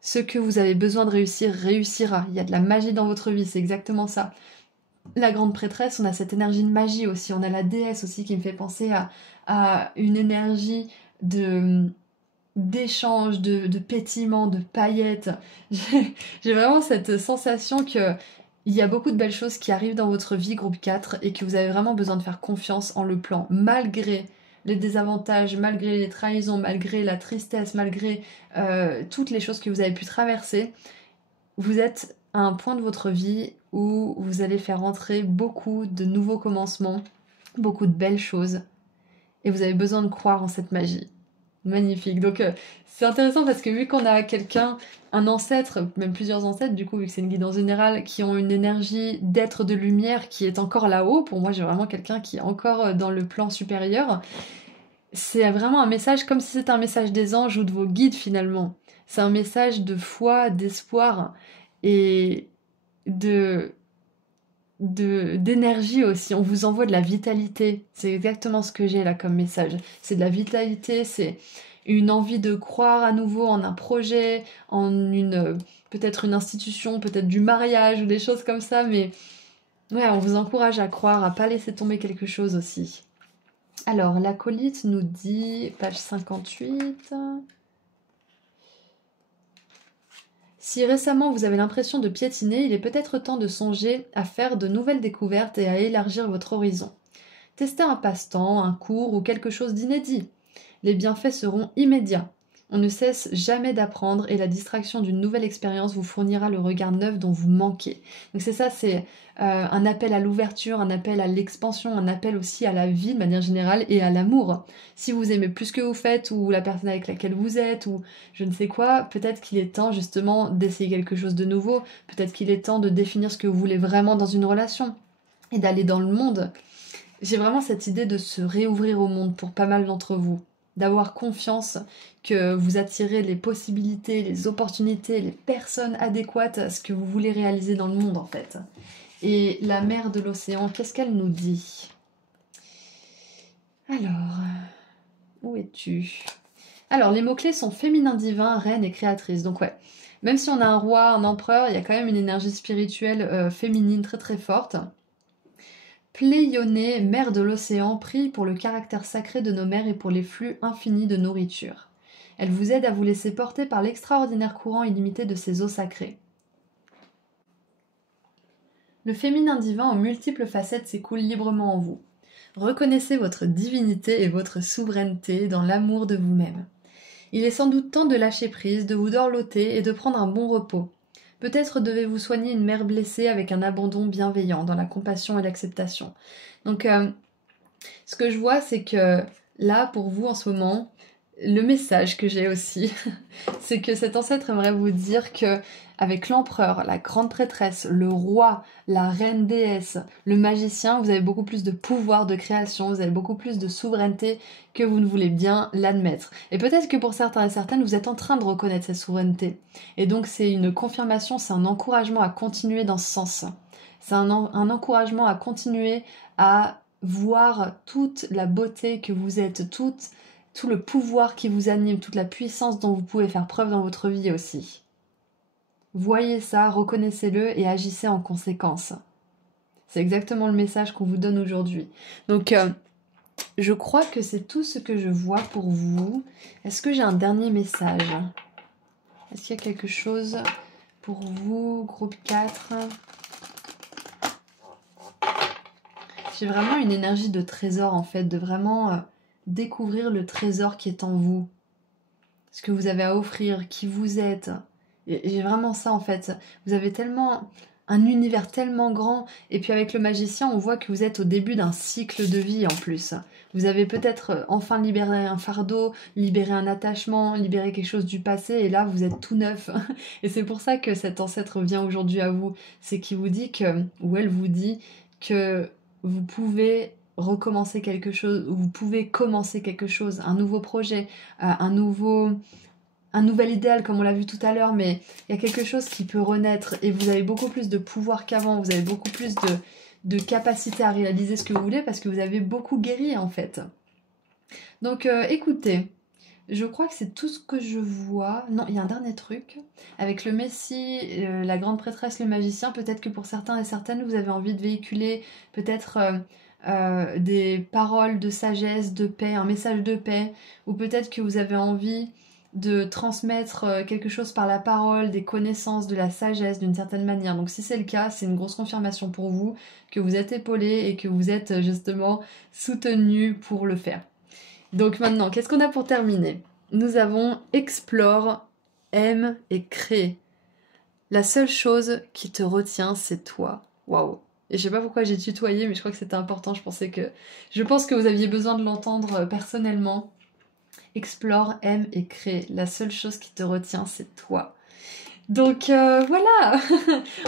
Ce que vous avez besoin de réussir, réussira. Il y a de la magie dans votre vie, c'est exactement ça. La grande prêtresse, on a cette énergie de magie aussi. On a la déesse aussi qui me fait penser à une énergie d'échange, de pétillement, de paillettes. J'ai vraiment cette sensation que il y a beaucoup de belles choses qui arrivent dans votre vie, groupe 4, et que vous avez vraiment besoin de faire confiance en le plan, malgré les désavantages, malgré les trahisons, malgré la tristesse, malgré toutes les choses que vous avez pu traverser. Vous êtes à un point de votre vie où vous allez faire entrer beaucoup de nouveaux commencements, beaucoup de belles choses, et vous avez besoin de croire en cette magie. Magnifique. Donc c'est intéressant parce que vu qu'on a quelqu'un, un ancêtre, même plusieurs ancêtres, du coup, vu que c'est une guidance générale, qui ont une énergie d'être de lumière qui est encore là-haut, pour moi j'ai vraiment quelqu'un qui est encore dans le plan supérieur, c'est vraiment un message comme si c'était un message des anges ou de vos guides finalement. C'est un message de foi, d'espoir et d'énergie aussi. On vous envoie de la vitalité. C'est exactement ce que j'ai là comme message. C'est de la vitalité, c'est une envie de croire à nouveau en un projet, en peut-être une institution, peut-être du mariage ou des choses comme ça, mais ouais, on vous encourage à croire, à pas laisser tomber quelque chose aussi. Alors, l'acolyte nous dit, page 58... Si récemment vous avez l'impression de piétiner, il est peut-être temps de songer à faire de nouvelles découvertes et à élargir votre horizon. Testez un passe-temps, un cours ou quelque chose d'inédit. Les bienfaits seront immédiats. On ne cesse jamais d'apprendre et la distraction d'une nouvelle expérience vous fournira le regard neuf dont vous manquez. Donc c'est ça, c'est un appel à l'ouverture, un appel à l'expansion, un appel aussi à la vie de manière générale et à l'amour. Si vous aimez plus ce que vous faites ou la personne avec laquelle vous êtes ou je ne sais quoi, peut-être qu'il est temps justement d'essayer quelque chose de nouveau, peut-être qu'il est temps de définir ce que vous voulez vraiment dans une relation et d'aller dans le monde. J'ai vraiment cette idée de se réouvrir au monde pour pas mal d'entre vous, d'avoir confiance que vous attirez les possibilités, les opportunités, les personnes adéquates à ce que vous voulez réaliser dans le monde en fait. Et la mer de l'océan, qu'est-ce qu'elle nous dit? Alors, où es-tu? Alors, les mots-clés sont féminin divin, reine et créatrice. Donc ouais, même si on a un roi, un empereur, il y a quand même une énergie spirituelle féminine très très forte. Pléioné, mère de l'océan, prie pour le caractère sacré de nos mers et pour les flux infinis de nourriture. Elle vous aide à vous laisser porter par l'extraordinaire courant illimité de ces eaux sacrées. Le féminin divin aux multiples facettes s'écoule librement en vous. Reconnaissez votre divinité et votre souveraineté dans l'amour de vous-même. Il est sans doute temps de lâcher prise, de vous dorloter et de prendre un bon repos. Peut-être devez-vous soigner une mère blessée avec un abandon bienveillant dans la compassion et l'acceptation. Donc, ce que je vois, c'est que là, pour vous en ce moment, le message que j'ai aussi, c'est que cet ancêtre aimerait vous dire que avec l'empereur, la grande prêtresse, le roi, la reine déesse, le magicien, vous avez beaucoup plus de pouvoir de création, vous avez beaucoup plus de souveraineté que vous ne voulez bien l'admettre. Et peut-être que pour certains et certaines, vous êtes en train de reconnaître cette souveraineté. Et donc c'est une confirmation, c'est un encouragement à continuer dans ce sens. C'est un encouragement à continuer à voir toute la beauté que vous êtes, tout le pouvoir qui vous anime, toute la puissance dont vous pouvez faire preuve dans votre vie aussi. Voyez ça, reconnaissez-le et agissez en conséquence. C'est exactement le message qu'on vous donne aujourd'hui. Donc, je crois que c'est tout ce que je vois pour vous. Est-ce que j'ai un dernier message? Est-ce qu'il y a quelque chose pour vous, groupe 4? J'ai vraiment une énergie de trésor en fait, de vraiment découvrir le trésor qui est en vous. Ce que vous avez à offrir, qui vous êtes. J'ai vraiment ça en fait. Vous avez tellement un univers tellement grand. Et puis avec le magicien, on voit que vous êtes au début d'un cycle de vie en plus. Vous avez peut-être enfin libéré un fardeau, libéré un attachement, libéré quelque chose du passé. Et là, vous êtes tout neuf. Et c'est pour ça que cet ancêtre vient aujourd'hui à vous. C'est qu'il vous dit que, ou elle vous dit que vous pouvez recommencer quelque chose, ou vous pouvez commencer quelque chose, un nouveau projet, un nouvel idéal comme on l'a vu tout à l'heure, mais il y a quelque chose qui peut renaître et vous avez beaucoup plus de pouvoir qu'avant, vous avez beaucoup plus de capacité à réaliser ce que vous voulez parce que vous avez beaucoup guéri en fait. Donc écoutez, je crois que c'est tout ce que je vois. Non, il y a un dernier truc. Avec le Messie, la grande prêtresse, le magicien, peut-être que pour certains et certaines, vous avez envie de véhiculer peut-être des paroles de sagesse, de paix, un message de paix, ou peut-être que vous avez envie de transmettre quelque chose par la parole, des connaissances, de la sagesse d'une certaine manière. Donc si c'est le cas, c'est une grosse confirmation pour vous, que vous êtes épaulé et que vous êtes justement soutenu pour le faire. Donc maintenant, qu'est-ce qu'on a pour terminer? Nous avons explore, aime et crée. La seule chose qui te retient, c'est toi. Waouh! Et je sais pas pourquoi j'ai tutoyé, mais je crois que c'était important. Je pense que vous aviez besoin de l'entendre personnellement. Explore, aime et crée. La seule chose qui te retient, c'est toi. Donc voilà,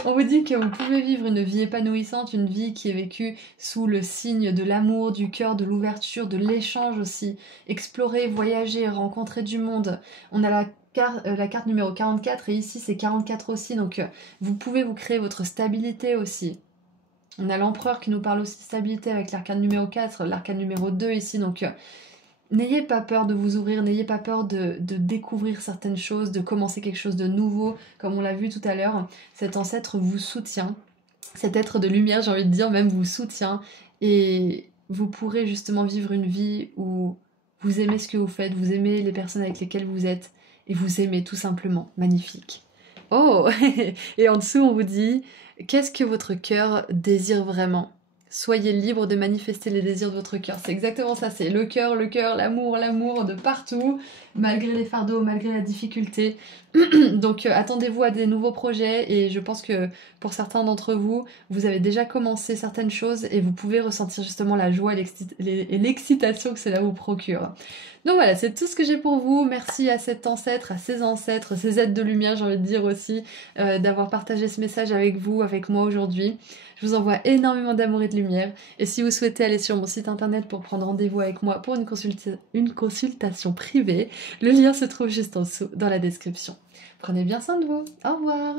on vous dit que vous pouvez vivre une vie épanouissante, une vie qui est vécue sous le signe de l'amour, du cœur, de l'ouverture, de l'échange aussi. Explorer, voyager, rencontrer du monde. On a la carte numéro 44 et ici c'est 44 aussi, donc vous pouvez vous créer votre stabilité aussi. On a l'empereur qui nous parle aussi de stabilité avec l'arcane numéro 4, l'arcane numéro 2 ici, donc n'ayez pas peur de vous ouvrir, n'ayez pas peur de découvrir certaines choses, de commencer quelque chose de nouveau. Comme on l'a vu tout à l'heure, cet ancêtre vous soutient, cet être de lumière, j'ai envie de dire, même vous soutient. Et vous pourrez justement vivre une vie où vous aimez ce que vous faites, vous aimez les personnes avec lesquelles vous êtes, et vous aimez tout simplement. Magnifique. Oh! Et en dessous, on vous dit, qu'est-ce que votre cœur désire vraiment? Soyez libre de manifester les désirs de votre cœur. C'est exactement ça, c'est le cœur, l'amour, l'amour de partout, malgré les fardeaux, malgré la difficulté. Donc attendez-vous à des nouveaux projets et je pense que pour certains d'entre vous, vous avez déjà commencé certaines choses et vous pouvez ressentir justement la joie et l'excitation que cela vous procure. Donc voilà, c'est tout ce que j'ai pour vous. Merci à cet ancêtre, à ces ancêtres, ces êtres de lumière, j'ai envie de dire aussi, d'avoir partagé ce message avec vous, avec moi aujourd'hui. Je vous envoie énormément d'amour et de lumière. Et si vous souhaitez aller sur mon site internet pour prendre rendez-vous avec moi pour une consultation privée, le lien se trouve juste en dessous dans la description. Prenez bien soin de vous. Au revoir.